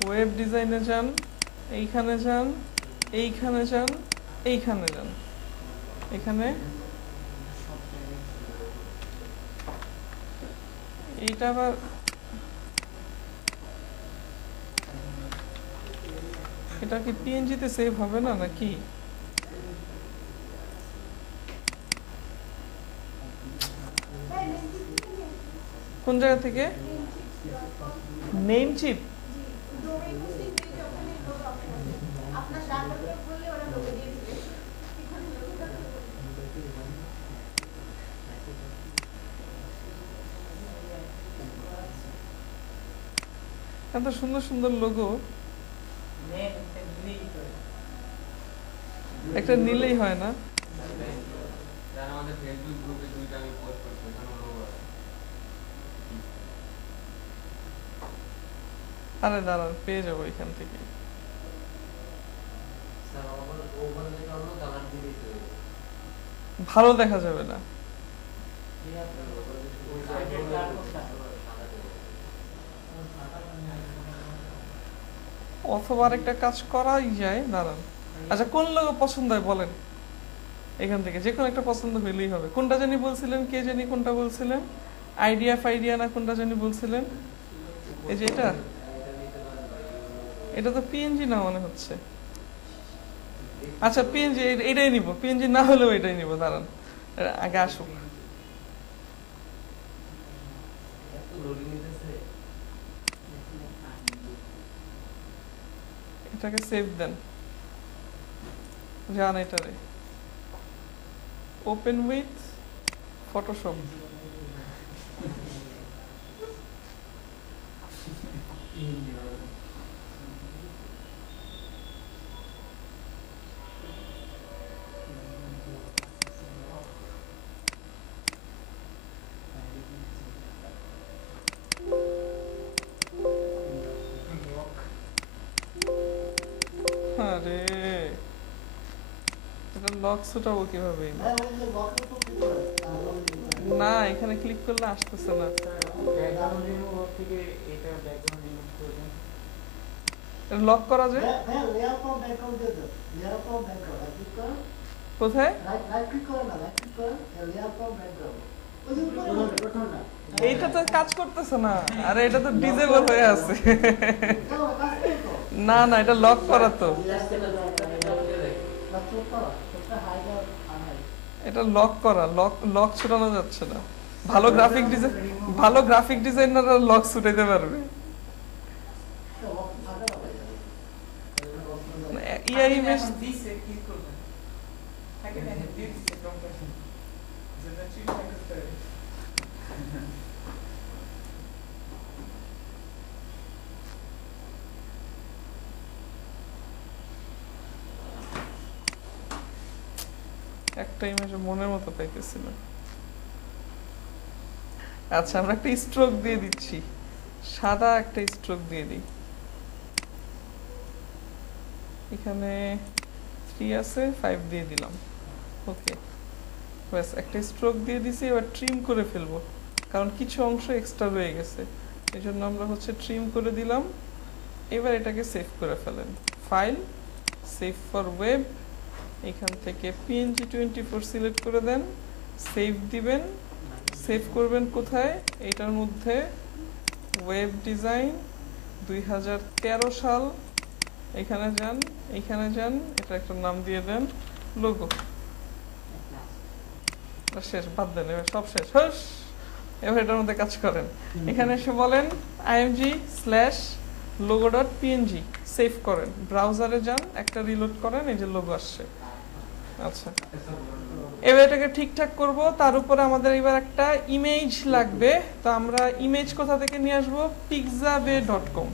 ওয়েব ডিজাইনে যান, এইখানে যান, এইখানে যান, এইখানে যান, এখানে এইটা আবার এটা কি পিএনজিতে সেভ হবে না নাকি? কোন জায়গা থেকে? Name chip? এত সুন্দর সুন্দর লোগো, একটা নিলেই হয় না? আরে দাঁড়ান, পেয়ে যাবো এখান থেকে। ভালো দেখা যাবে না, অথবা আরেকটা কাজ করাই যায়, দাঁড়ান। আচ্ছা কোন লোগো পছন্দ হয় বলেন, এখান থেকে যে কোনো একটা পছন্দ হইলেই হবে। কোনটা জানি বলছিলেন, কে জানি কোনটা বলছিলেন, আইডিয়া ফাইডিয়া না কোনটা জানি বলছিলেন? এই যে এটা, এটা তো পিএনজি না মনে হচ্ছে। আচ্ছা পিএনজি, এটাই নিব, পিএনজি না হলেও এটাই নিব, দাঁড়ান আগে আসুক। এটাকে সেভ দেন, যান এটারে ওপেন উইথ ফটোশপ। এটা লক ছুটাবো কিভাবে? না এখানে ক্লিক করলে আসতেছে না। ব্যাকগ্রাউন্ড রিমুভ থেকে এটা ব্যাকগ্রাউন্ড রিমুভ করে দেন। এটা লক করা যায় কোথায়? এইটা তো কাজ করতেছে না। আরে এটা তো ডিজেবল হয়ে আছে। না না এটা লক করা তো। এটা লক করা, লক লক ছুটানো যাচ্ছে না। ভালো গ্রাফিক ডিজাইনাররা লক ছুটাইতে পারবে। ইয়া ইমেজ দিছে কি করবেন? থাকে না দিয়ে দিছে কম্প্রেশন। যেটা ঠিক করতে হবে। একটা ইমেজ মনের মতো পাইতেছি না। আচ্ছা আমরা একটা স্ট্রোক দিয়ে দিচ্ছি, সাদা একটা স্ট্রোক দিয়ে দিই। এখানে 3 আছে, 5 দিয়ে দিলাম। ওকে ব্যাস একটা স্ট্রোক দিয়ে দিছি। এবার ট্রিম করে ফেলবো, কারণ কিছু অংশ এক্সট্রা রয়ে গেছে। এই জন্য আমরা হচ্ছে ট্রিম করে দিলাম। এবার এটাকে সেভ করে ফেলেন। ফাইল, সেভ ফর ওয়েব, এখান থেকে PNG24 সিলেক্ট করে দেন, সেভ দিবেন। সেভ করবেন কোথায়? এটার মধ্যে ওয়েব ডিজাইন 2013 সাল, এখানে যান, এখানে যান, এটা একটা নাম দিয়ে দেন লোগো। শেষ, বাদ দেন, এবার সব শেষ। এবার এটার মধ্যে কাজ করেন। এখানে এসে বলেন img/logo.png, সেভ করেন, ব্রাউজারে যান, একটা রিলোড করেন, এই যে লোগো আসছে। আচ্ছা এবার এটাকে ঠিকঠাক করব। তার উপরে আমাদের এবার একটা ইমেজ লাগবে। তো আমরা ইমেজ কোথা থেকে নিয়ে আসবো? pixabay.com।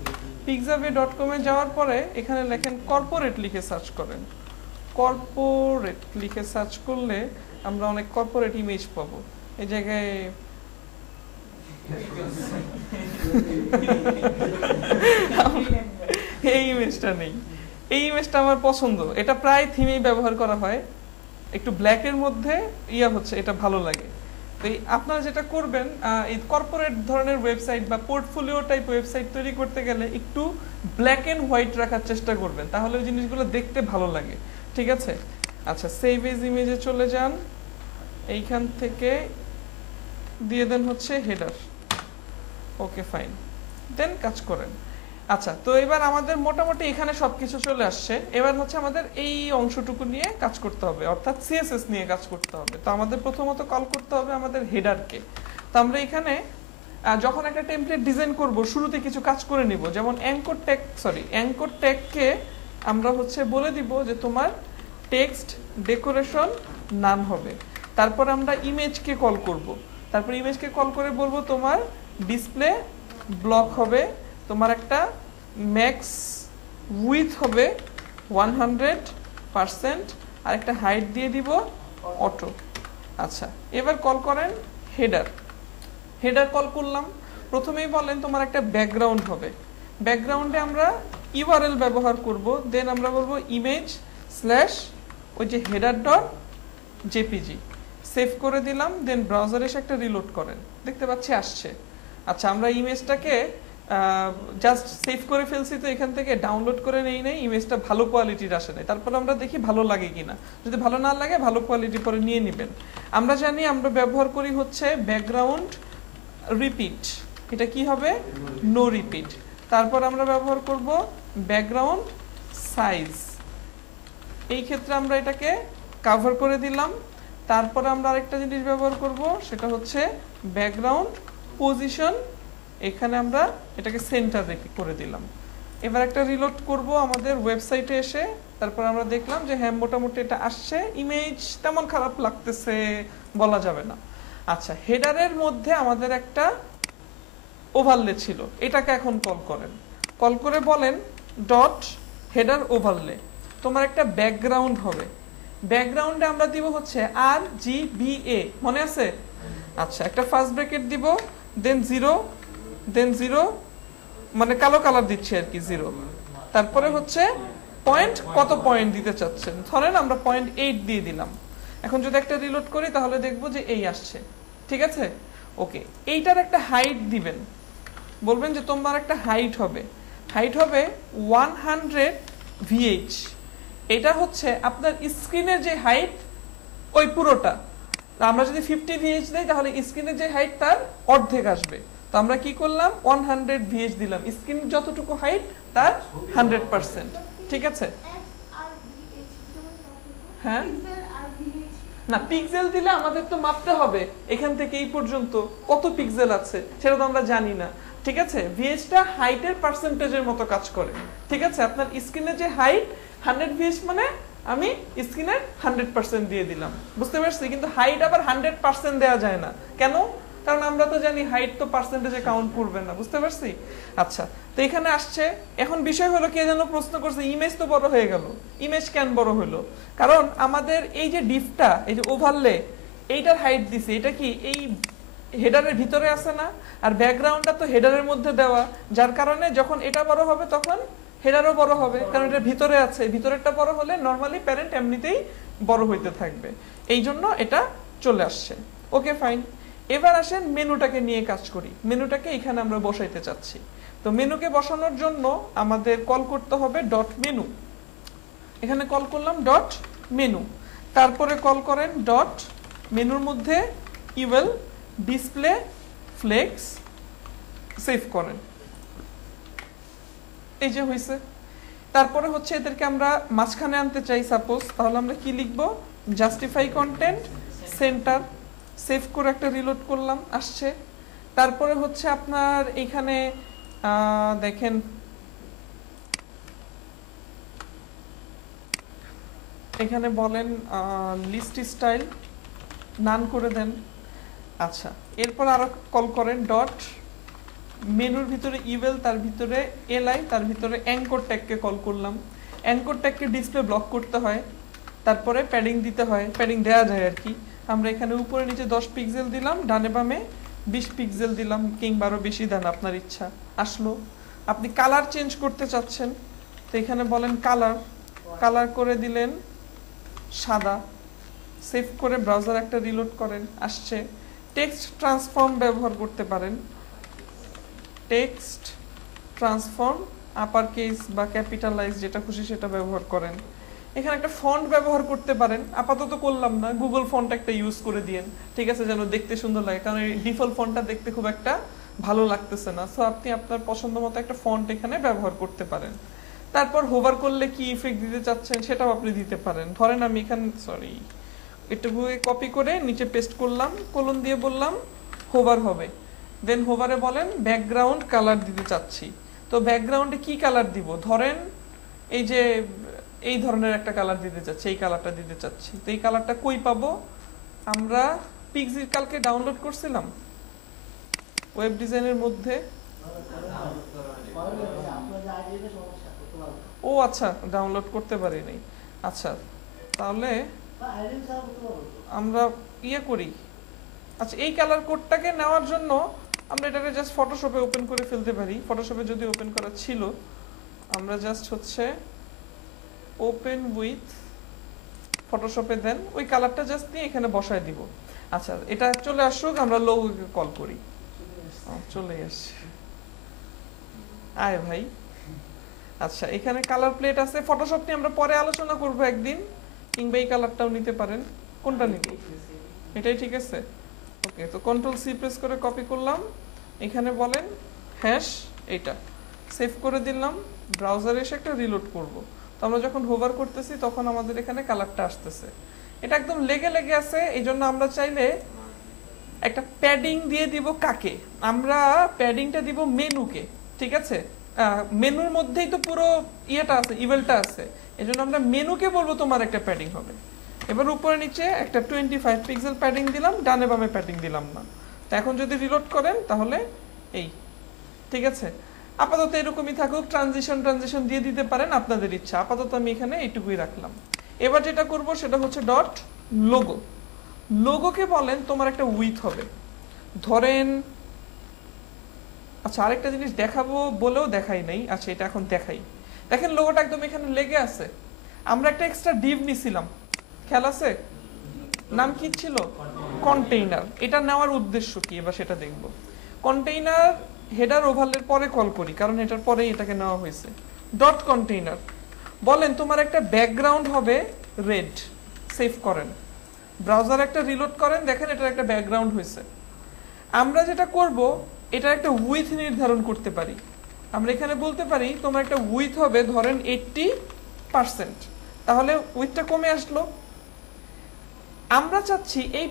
pixabay.com এ যাওয়ার পরে এখানে লেখেন কর্পোরেট, লিখে সার্চ করেন। কর্পোরেট লিখে সার্চ করলে আমরা অনেক কর্পোরেট ইমেজ পাবো। এই জায়গায় এই ইমেজটা নেই। এই ইমেজটা আমার পছন্দ, এটা প্রায় থিমেই ব্যবহার করা হয়। একটু ব্ল্যাকের মধ্যে ইয়া হচ্ছে, এটা ভালো লাগে। তো আপনারা যেটা করবেন, এই কর্পোরেট ধরনের ওয়েবসাইট বা পোর্টফোলিও টাইপ ওয়েবসাইট তৈরি করতে গেলে একটু ব্ল্যাক এন্ড হোয়াইট রাখার চেষ্টা করবেন, তাহলে ওই জিনিসগুলো দেখতে ভালো লাগে। ঠিক আছে? আচ্ছা সেভ এজ ইমেজে চলে যান, এইখান থেকে দিয়ে দেন হচ্ছে হেডার। ওকে ফাইন, দেন কাজ করেন। আচ্ছা তো এবার আমাদের মোটামুটি এখানে সবকিছু চলে আসছে। এবার হচ্ছে আমাদের এই অংশটুকু নিয়ে কাজ করতে হবে, অর্থাৎ সিএসএস নিয়ে কাজ করতে হবে। তো আমাদের প্রথমত কল করতে হবে আমাদের হেডারকে। তো আমরা এখানে যখন একটা টেমপ্লেট ডিজাইন করব, শুরুতে কিছু কাজ করে নিব। যেমন অ্যাঙ্কর ট্যাগকে আমরা হচ্ছে বলে দিব যে তোমার টেক্সট ডেকোরেশন নান হবে। তারপর আমরা ইমেজকে কল করব। তারপর ইমেজকে কল করে বলবো তোমার ডিসপ্লে ব্লক হবে, তোমার একটা ম্যাক্স উইথ হবে 100%, আর একটা হাইট দিয়ে দিব অটো। আচ্ছা এবার কল করেন হেডার। হেডার কল করলাম, প্রথমেই বলেন তোমার একটা ব্যাকগ্রাউন্ড হবে। ব্যাকগ্রাউন্ডে আমরা ইউআরএল ব্যবহার করব। দেন আমরা বলবো ইমেজ স্ল্যাশ ওই যে হেডার ডট জেপিজি, সেভ করে দিলাম। দেন ব্রাউজারে এসে একটা রিলোড করেন, দেখতে পাচ্ছি আসছে। আচ্ছা আমরা ইমেজটাকে জাস্ট সেভ করে ফেলছি, তো এখান থেকে ডাউনলোড করে নেই ইমেজটা ভালো কোয়ালিটির আসে নাই। তারপর আমরা দেখি ভালো লাগে কিনা, যদি ভালো না লাগে ভালো কোয়ালিটি পরে নিয়ে নেবেন। আমরা জানি আমরা ব্যবহার করি হচ্ছে ব্যাকগ্রাউন্ড রিপিট, এটা কি হবে? No repeat. তারপর আমরা ব্যবহার করব ব্যাকগ্রাউন্ড সাইজ, এই ক্ষেত্রে আমরা এটাকে কভার করে দিলাম। তারপর আমরা আরেকটা জিনিস ব্যবহার করব, সেটা হচ্ছে ব্যাকগ্রাউন্ড পজিশন, এখানে আমরা এটাকে সেন্টার রেখে করে দিলাম। এবার একটা রিলোড করব আমাদের ওয়েবসাইটে এসে। তারপর আমরা দেখলাম যে হ্যাঁ মোটামুটি এটা আসছে, ইমেজ তেমন খারাপ লাগতেছে বলা যাবে না। আচ্ছা হেডারের মধ্যে আমাদের একটা ওভারলে ছিল, এটাকে এখন কল করেন। কল করে বলেন ডট হেডার ওভারলে, তোমার একটা ব্যাকগ্রাউন্ড হবে। ব্যাকগ্রাউন্ডে আমরা দিব হচ্ছে RGBA, মনে আছে? আচ্ছা একটা ফার্স্ট ব্র্যাকেট দিব, দেন 0, মানে কালো কালার দিচ্ছি আর কি 0। তারপরে হচ্ছে পয়েন্ট কত পয়েন্ট দিতে চাচ্ছেন, ধরেন আমরা 0.8 দিয়ে দিলাম। এখন যদি একটা রিলোড করি তাহলে দেখবো যে এই আসছে, ঠিক আছে। ওকে, এইটার একটা হাইট দিবেন, বলবেন যে তোমার একটা হাইট হবে 100 VH। এটা হচ্ছে আপনার স্ক্রিনের যে হাইট ওই পুরোটা। আমরা যদি 50 VH দেই তাহলে স্ক্রিনের যে হাইট তার অর্ধেক আসবে। তো আমরা কি করলাম, 100 VH দিলাম, স্ক্রিন যতটুকু হাইট তার 100%, ঠিক আছে। হ্যাঁ না, পিক্সেল দিলে আমাদের তো মাপতে হবে এখান থেকে এই পর্যন্ত কত পিক্সেল আছে, সেটা তো আমরা জানি না, ঠিক আছে। ভিএইচটা হাইটের পার্সেন্টেজের মতো কাজ করে, ঠিক আছে। আপনার স্ক্রিনের যে হাইট 100 ভিএইচ মানে আমি স্ক্রিনের 100% দিয়ে দিলাম, বুঝতে পারছি। কিন্তু হাইট আবার 100% দেওয়া যায় না, কেন? কারণ আমরা তো জানি হাইট তো পার্সেন্টেজে কাউন্ট করবে না, বুঝতে পারছি। আচ্ছা, তো এখানে আসছে। এখন বিষয় হলো, কে যেন প্রশ্ন করছে ইমেজ তো বড় হয়ে গেল, ইমেজ কেন বড় হলো? কারণ আমাদের এই যে ডিফটা, এই যে ওভারলে, এইটার হাইট দিছে, এটা কি এই হেডারের ভিতরে আছে না, আর ব্যাকগ্রাউন্ডটা তো হেডারের মধ্যে দেওয়া, যার কারণে যখন এটা বড় হবে তখন হেডারও বড় হবে, কারণ এটা ভিতরে আছে। ভিতরেরটা বড় হলে নরমালি প্যারেন্ট এমনিতেই বড় হইতে থাকবে, এই জন্য এটা চলে আসছে। ওকে ফাইন, এবার আসেন মেনুটাকে নিয়ে কাজ করি। মেনুটাকে এখানে আমরা বসাইতে চাচ্ছি। তো মেনুকে বসানোর জন্য আমাদের কল করতে হবে ডট মেনু। এখানে কল করলাম ডট মেনু, তারপরে কল করেন ডট মেনুর মধ্যে ইউএল ডিসপ্লে ফ্লেক্স, সেভ করেন, এই যে হয়েছে। তারপরে হচ্ছে এদেরকে আমরা মাঝখানে আনতে চাই সাপোজ, তাহলে আমরা কি লিখব, জাস্টিফাই কন্টেন্ট সেন্টার, সেভ করে একটা রিলোড করলাম, আসছে। তারপরে হচ্ছে আপনার এখানে দেখেন এখানে বলেন লিস্ট স্টাইল নান করে দেন। আচ্ছা, এরপর আরো কল করেন ডট মেনুর ভিতরে ইউএল, তার ভিতরে এলআই, তার ভিতরে অ্যাঙ্কর ট্যাগকে কল করলাম। অ্যাঙ্কর ট্যাগকে ডিসপ্লে ব্লক করতে হয়, তারপরে প্যাডিং দিতে হয়, প্যাডিং দেওয়া যায় আর কি। আমরা এখানে উপরে নিচে 10 পিক্সেল দিলাম, ডানে বামে 20 পিক্সেল দিলাম, কিংবা আরো বেশি দেন, আপনার ইচ্ছা। আসলো। আপনি কালার চেঞ্জ করতে চাচ্ছেন, তো এখানে বলেন কালার, কালার করে দিলেন সাদা, সেভ করে ব্রাউজার একটা রিলোড করেন, আসছে। টেক্সট ট্রান্সফর্ম ব্যবহার করতে পারেন, টেক্সট ট্রান্সফর্ম আপার কেস বা ক্যাপিটালাইজ যেটা খুশি সেটা ব্যবহার করেন। এখানে একটা ফন্ট ব্যবহার করতে পারেন, আপাতত করলাম না, গুগল ফন্ট একটা ইউজ করে দিয়েন, ঠিক আছে, যেন দেখতে সুন্দর লাগে, কারণ এই ডিফল্ট ফন্টটা দেখতে খুব একটা ভালো লাগতেছে না। সো আপনি আপনার পছন্দ মতো একটা ফন্ট এখানে ব্যবহার করতে পারেন। তারপর হোভার করলে কি ইফেক্ট দিতে চাচ্ছেন সেটাও আপনি দিতে পারেন। ধরেন আমি এখানে এটুকু কপি করে নিচে পেস্ট করলাম, কোলন দিয়ে বললাম হোভার হবে, দেন হোভারে বলেন ব্যাকগ্রাউন্ড কালার দিতে চাচ্ছি। তো ব্যাকগ্রাউন্ডে কি কালার দিব, ধরেন এই যে এই ধরনের একটা কালার দিতে চাচ্ছি, এই কালারটা দিতে চাচ্ছি। তো এই কালারটা কই পাবো, আমরা পিক্সিল কালকে ডাউনলোড করছিলাম ওয়েব ডিজাইনের মধ্যে। ও আচ্ছা, ডাউনলোড করতে পারিনি। আচ্ছা, তাহলে আমরা ইয়ে করি। আচ্ছা, এই কালার কোডটাকে নেওয়ার জন্য আমরা এটাকে জাস্ট ফটোশপে ওপেন করে ফেলতে পারি। ফটোশপে যদি ওপেন করা ছিল, আমরা জাস্ট হচ্ছে ওপেন উইথ ফটোশপে, দেন ওই কালারটা জাস্ট নিয়ে এখানে বসায় দিব। আচ্ছা, এটা চলে আসুক, আমরা লোগোকে কল করি। চলে আসছে, আয় ভাই। আচ্ছা, এখানে কালার প্লেট আছে, ফটোশপ নিয়ে আমরা পরে আলোচনা করব একদিন, কিংবা এই কালারটাও নিতে পারেন। কোনটা নিব, এটাই ঠিক আছে। ওকে, তো কন্ট্রোল সি প্রেস করে কপি করলাম, এখানে বলেন হ্যাশ, এটা সেভ করে দিলাম, ব্রাউজারে এসে একটা রিলোড করব। তো আমরা যখন হোভার করতেছি তখন আমাদের এখানে কালারটা আসতেছে। এটা একদম লেগে লেগে আছে, এই জন্য আমরা চাইলে একটা প্যাডিং দিয়ে দিব। কাকে আমরা প্যাডিংটা দিব, মেনুকে, ঠিক আছে। মেনুর মধ্যেই তো পুরো ইয়েটা আছে, ইভেলটা আছে, এই জন্য আমরা মেনুকে বলবো তোমার একটা প্যাডিং হবে। এবার উপরে নিচে একটা 25 পিক্সেল প্যাডিং দিলাম, ডানে বামে প্যাডিং দিলাম না। তো এখন যদি রিলোড করেন তাহলে এই, ঠিক আছে। আপাতত এরকমই থাকুক, ট্রানজিশন দিয়ে দিতে পারেন, আপনাদের ইচ্ছা। আপাতত আমি এখানে এইটুকুই রাখলাম। এবার যেটা করব সেটা হচ্ছে ডট লোগো। লোগোকে বলেন তোমার একটা উইথ হবে, ধরেন। আচ্ছা, আরেকটা জিনিস দেখাবো বলেও দেখাই নাই, আচ্ছা এটা এখন দেখাই। দেখেন লোগোটা একদম এখানে লেগে আছে। আমরা একটা এক্সট্রা ডিভ নিছিলাম, খেয়াল আছে? নাম কি ছিল? কন্টেইনার। এটা নেওয়ার উদ্দেশ্য কি এবার সেটা দেখব। কন্টেইনার হেডার ওভারলের পরে কল করি, কারণ এটার পরেই এটাকে নেওয়া হয়েছে। ডট কন্টেইনার, বলেন তোমার একটা ব্যাকগ্রাউন্ড হবে রেড, সেভ করেন, ব্রাউজার একটা রিলোড করেন, দেখেন এটার একটা ব্যাকগ্রাউন্ড হয়েছে। আমরা যেটা করব, এটা একটা উইথ নির্ধারণ করতে পারি। আমরা এখানে বলতে পারি তোমার একটা উইথ হবে ধরেন 80%, তাহলে উইথটা কমে আসলো। আমরা চাচ্ছি এই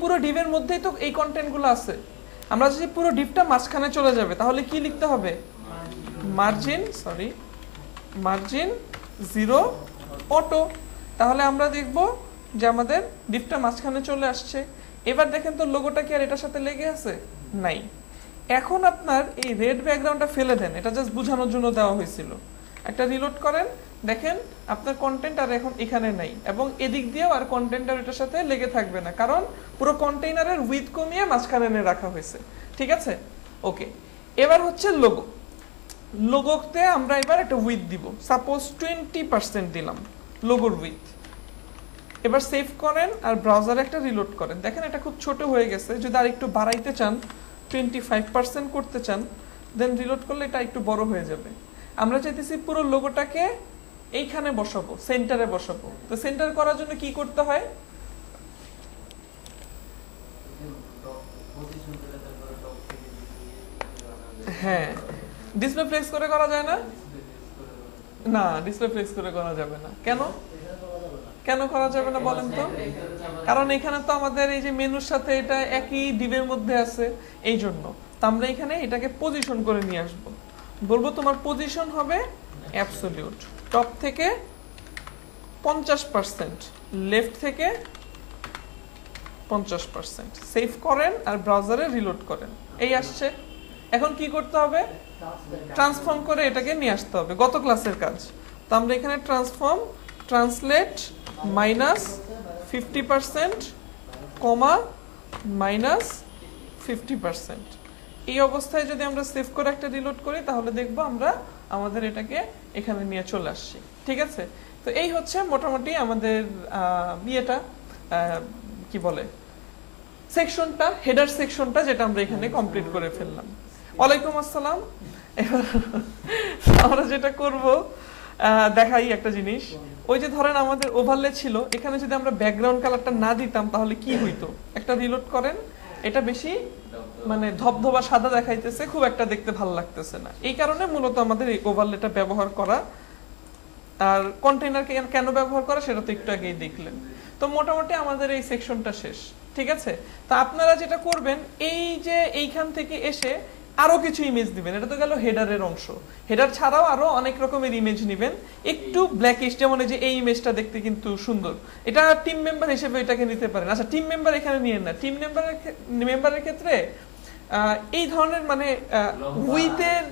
পুরো ডিভের মধ্যেই তো এই কন্টেন্টগুলো আছে, আমরা চাচ্ছি পুরো ডিভটা মাঝখানে চলে যাবে, তাহলে কি লিখতে হবে? Margin 0 auto. তাহলে আমরা দেখব যে আমাদের ডিভটা মাঝখানে চলে আসছে। এবার দেখেন তো লোগোটা কি আর এটার সাথে লেগে আছে? নাই। এখন আপনার এই রেড ব্যাকগ্রাউন্ডটা ফেলে দেন, এটা জাস্ট বোঝানোর জন্য দেওয়া হয়েছিল। একটা রিলোড করেন, দেখেন আপনার কন্টেন্ট আর এখন এখানে নাই, এবং এদিক দিয়েও আর কন্টেন্ট আর এটার সাথে লেগে থাকবে না, কারণ পুরো কন্টেইনারের উইথ কমিয়ে মাঝখানে এনে রাখা হয়েছে। ঠিক আছে, ওকে। এবার হচ্ছে লোগোতে আমরা এবার একটা উইথ দিব, সাপোজ 20% দিলাম লোগোর উইথ। এবার সেভ করেন আর ব্রাউজারে একটা রিলোড করেন, দেখেন এটা খুব ছোট হয়ে গেছে। যদি আর একটু বাড়াইতে চান, 25% করতে চান, দেন রিলোড করলে এটা একটু বড় হয়ে যাবে। আমরা চাইতেছি পুরো লোগোটাকে এইখানে বসাবো, সেন্টারে বসাবো। তো সেন্টার করার জন্য কি করতে হয়? হ্যাঁ, ডিসপ্লে ফ্লেক্স করে করা যায় না? না, ডিসপ্লে ফ্লেক্স করে করা যাবে না। কেন করা যাবে না বলেন তো? কারণ এখানে তো আমাদের এই যে মেনুর সাথে এটা একই ডিভের মধ্যে আছে, এই জন্য। তো আমরা এখানে এটাকে পজিশন করে নিয়ে আসবো, বলবো তোমার পজিশন হবে অ্যাবসলিউট, টপ থেকে 50%, লেফট থেকে 50%। সেভ করেন আর ব্রাউজারে রিলোড করেন, এই আসছে। এখন কি করতে হবে? ট্রান্সফর্ম করে এটাকে নিয়ে আসতে হবে, গত ক্লাসের কাজ। তো আমরা এখানে ট্রান্সলেট -50%, -50%। এই অবস্থায় যদি আমরা সেভ করে একটা রিলোড করি, তাহলে দেখবো আমরা আমাদের এটাকে এখানে নিয়ে চলে আসছি। ঠিক আছে, তো এই হচ্ছে মোটামুটি আমাদের ইয়েটা, কি বলে, সেকশনটা, হেডার সেকশনটা, যেটা আমরা এখানে কমপ্লিট করে ফেললাম। ওয়ালাইকুম আসসালাম। এবার আমরা যেটা করব, দেখাই একটা জিনিস। ওই যে ধরেন আমাদের ওভারলে ছিল, এখানে যদি আমরা ব্যাকগ্রাউন্ড কালারটা না দিতাম তাহলে কি হইতো? একটা রিলোড করেন, এটা বেশি মানে ধবধবা সাদা দেখাইতেছে, খুব একটা দেখতে ভালো লাগতেছে না। এই কারণে মূলত আমাদের এই ওভারলেটা ব্যবহার করা। আর কন্টেইনার কেন ব্যবহার করা সেটা তো একটু আগেই দেখলেন। তো মোটামুটি আমাদের এই সেকশনটা শেষ। ঠিক আছে, তা আপনারা যেটা করবেন, এই যে এইখান থেকে এসে আরো কিছু ইমেজ দিবেন। এটা তো গেল হেডারের অংশ। হেডার ছাড়াও আরো অনেক রকমের ইমেজ নেবেন, একটু ব্ল্যাকিশ, যেমন এই যে এই ইমেজটা দেখতে কিন্তু সুন্দর, এটা টিম মেম্বার হিসেবে এটাকে নিতে পারেন। আচ্ছা, টিম মেম্বার এখানে নিয়েন না। টিম মেম্বারের ক্ষেত্রে এই ধরনের মানে উইথের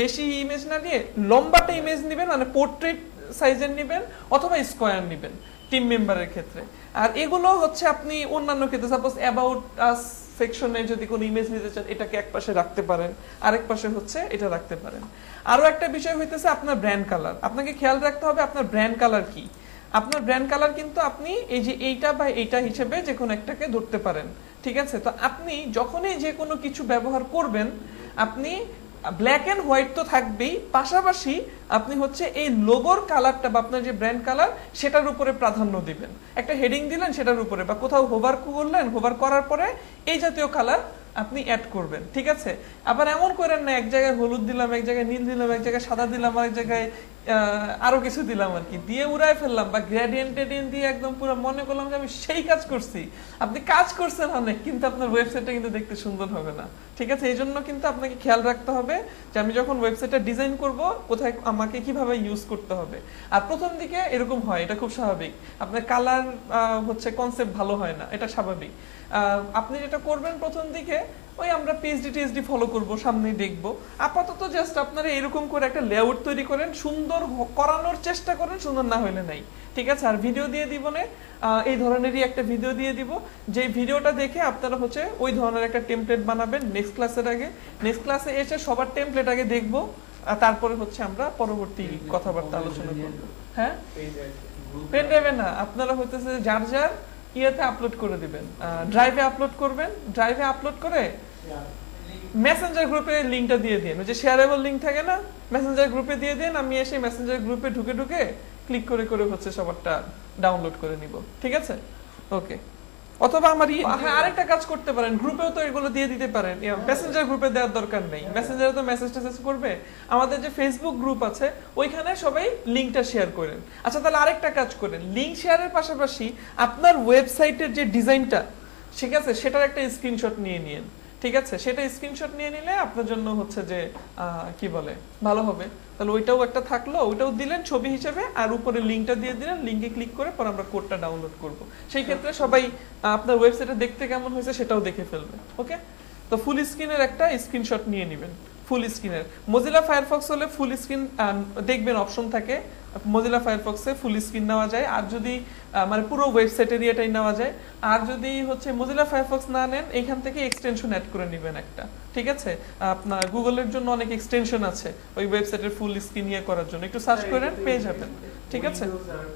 বেশি ইমেজ না নিয়ে লম্বাটা ইমেজ নেবেন, মানে পোর্ট্রেট সাইজের নেবেন অথবা স্কোয়ার নেবেন টিম মেম্বারের ক্ষেত্রে। আর এগুলো হচ্ছে আপনি অন্যান্য ক্ষেত্রে, সাপোজ অ্যাবাউট আস সেকশনে যদি কোনো ইমেজ নিতে চান, এটাকে এক পাশে রাখতে পারেন, আরেক পাশে হচ্ছে এটা রাখতে পারেন। আরো একটা বিষয় হইতেছে আপনার ব্র্যান্ড কালার। আপনাকে খেয়াল রাখতে হবে আপনার ব্র্যান্ড কালার কি। আপনার ব্র্যান্ড কালার কিন্তু আপনি এই যে এইটা বা এইটা হিসেবে যে কোনো একটাকে ধরতে পারেন। ঠিক আছে, তো আপনি যখনই যে কোনো কিছু ব্যবহার করবেন, আপনি ব্ল্যাক এন্ড হোয়াইট তো থাকবেই, পাশাপাশি আপনি হচ্ছে এই লোগোর কালারটা বা আপনার যে ব্র্যান্ড কালার সেটার উপরে প্রাধান্য দিবেন। একটা হেডিং দিলেন সেটার উপরে, বা কোথাও হোভার করলেন, হোভার করার পরে এই জাতীয় কালার আপনি অ্যাড করবেন। ঠিক আছে, আবার এমন করেন না এক জায়গায় হলুদ দিলাম, এক জায়গায় নীল দিলাম, এক জায়গায় সাদা দিলাম, আর এক জায়গায় আরো কিছু দিলাম আর কি, দিয়ে উড়ায় ফেললাম, বা গ্রেডিয়েন্ট দিয়ে একদম পুরো মনে করলাম যে আমি সেই কাজ করছি। আপনি কাজ করছেন অনেক, কিন্তু আপনার ওয়েবসাইটটা কিন্তু দেখতে সুন্দর হবে না। ঠিক আছে, এই জন্য কিন্তু আপনাকে খেয়াল রাখতে হবে যে আমি যখন ওয়েবসাইটটা ডিজাইন করব, কোথায় আমাকে কিভাবে ইউজ করতে হবে। আর প্রথম দিকে এরকম হয়, এটা খুব স্বাভাবিক। আপনার কালার হচ্ছে কনসেপ্ট ভালো হয় না, এটা স্বাভাবিক। আপনি যেটা করবেন প্রথম দিকে, ওই আমরা পিএইচডি ফলো করব, সামনেই দেখব। আপাতত জাস্ট আপনারা এরকম করে একটা লেআউট তৈরি করেন, সুন্দর করানোর চেষ্টা করেন, সুন্দর না হইলে নাই। ঠিক আছে, আর ভিডিও দিয়ে দিব না, এই ধরনেরই একটা ভিডিও দিয়ে দিব, যে ভিডিওটা দেখে আপনারা হচ্ছে ওই ধরনের একটা টেমপ্লেট বানাবেন নেক্সট ক্লাসের আগে। নেক্সট ক্লাসে এসে সবার টেমপ্লেট আগে দেখব, আর তারপরে হচ্ছে আমরা পরবর্তী কথাবার্তা আলোচনা করব। হ্যাঁ, পেজ আছে পেন ড্রাইভে না, আপনারা হইতেছে যার যার ইয়েতে আপলোড করে দিবেন, ড্রাইভে আপলোড করবেন, ড্রাইভে আপলোড করে মেসেঞ্জার গ্রুপে লিংকটা দিয়ে দিন, ওই যে শেয়ারেবল লিংক থাকে না, মেসেঞ্জার গ্রুপে দিয়ে দেন, আমি এসে মেসেঞ্জার গ্রুপে ঢুকে ঢুকে ক্লিক করে করে হচ্ছে সবারটা ডাউনলোড করে নিব, ঠিক আছে? ওকে। অথবা আমার হ্যাঁ আরেকটা কাজ করতে পারেন, গ্রুপেও তো এগুলো দিয়ে দিতে পারেন, মেসেঞ্জার গ্রুপে দেওয়ার দরকার নেই, মেসেঞ্জারে তো মেসেজ টেসেজ করবে, আমাদের যে ফেসবুক গ্রুপ আছে ওইখানে সবাই লিংকটা শেয়ার করেন। আচ্ছা তাহলে আরেকটা কাজ করেন, লিংক শেয়ারের পাশাপাশি আপনার ওয়েবসাইটের যে ডিজাইনটা, ঠিক আছে, সেটার একটা স্ক্রিনশট নিয়ে নিন, ঠিক আছে? সেটা স্ক্রিনশট নিয়ে নিলে আপনার জন্য হচ্ছে যে কি বলে ভালো হবে, তাহলে ওইটাও একটা থাকলো, ওইটাও দিলেন ছবি হিসেবে, আর উপরে লিংকটা দিয়ে দিলেন, লিংকে ক্লিক করে পর আমরা কোডটা ডাউনলোড করব। সেই ক্ষেত্রে সবাই আপনার ওয়েবসাইটে দেখতে কেমন হয়েছে সেটাও দেখে ফেলবে। ওকে, তো ফুল স্ক্রিনের একটা স্ক্রিনশট নিয়ে নেবেন, ফুল স্ক্রিনের। মজিলা ফায়ারফক্স হলে ফুল স্ক্রিন দেখবেন অপশন থাকে, মজিলা ফায়ারফক্সে ফুল স্ক্রিন নেওয়া যায়, আর যদি মানে পুরো ওয়েবসাইটের এরিয়াটাই নেওয়া যায়। আর যদি হচ্ছে মজিলা ফায়ারফক্স না নেন, এখান থেকে এক্সটেনশন অ্যাড করে নেবেন একটা, ঠিক আছে? আপনার গুগলের জন্য অনেক এক্সটেনশন আছে ওই ওয়েবসাইটের ফুল স্ক্রিন ইয়ে করার জন্য, একটু সার্চ করেন পেয়ে যাবেন, ঠিক আছে? Windows আর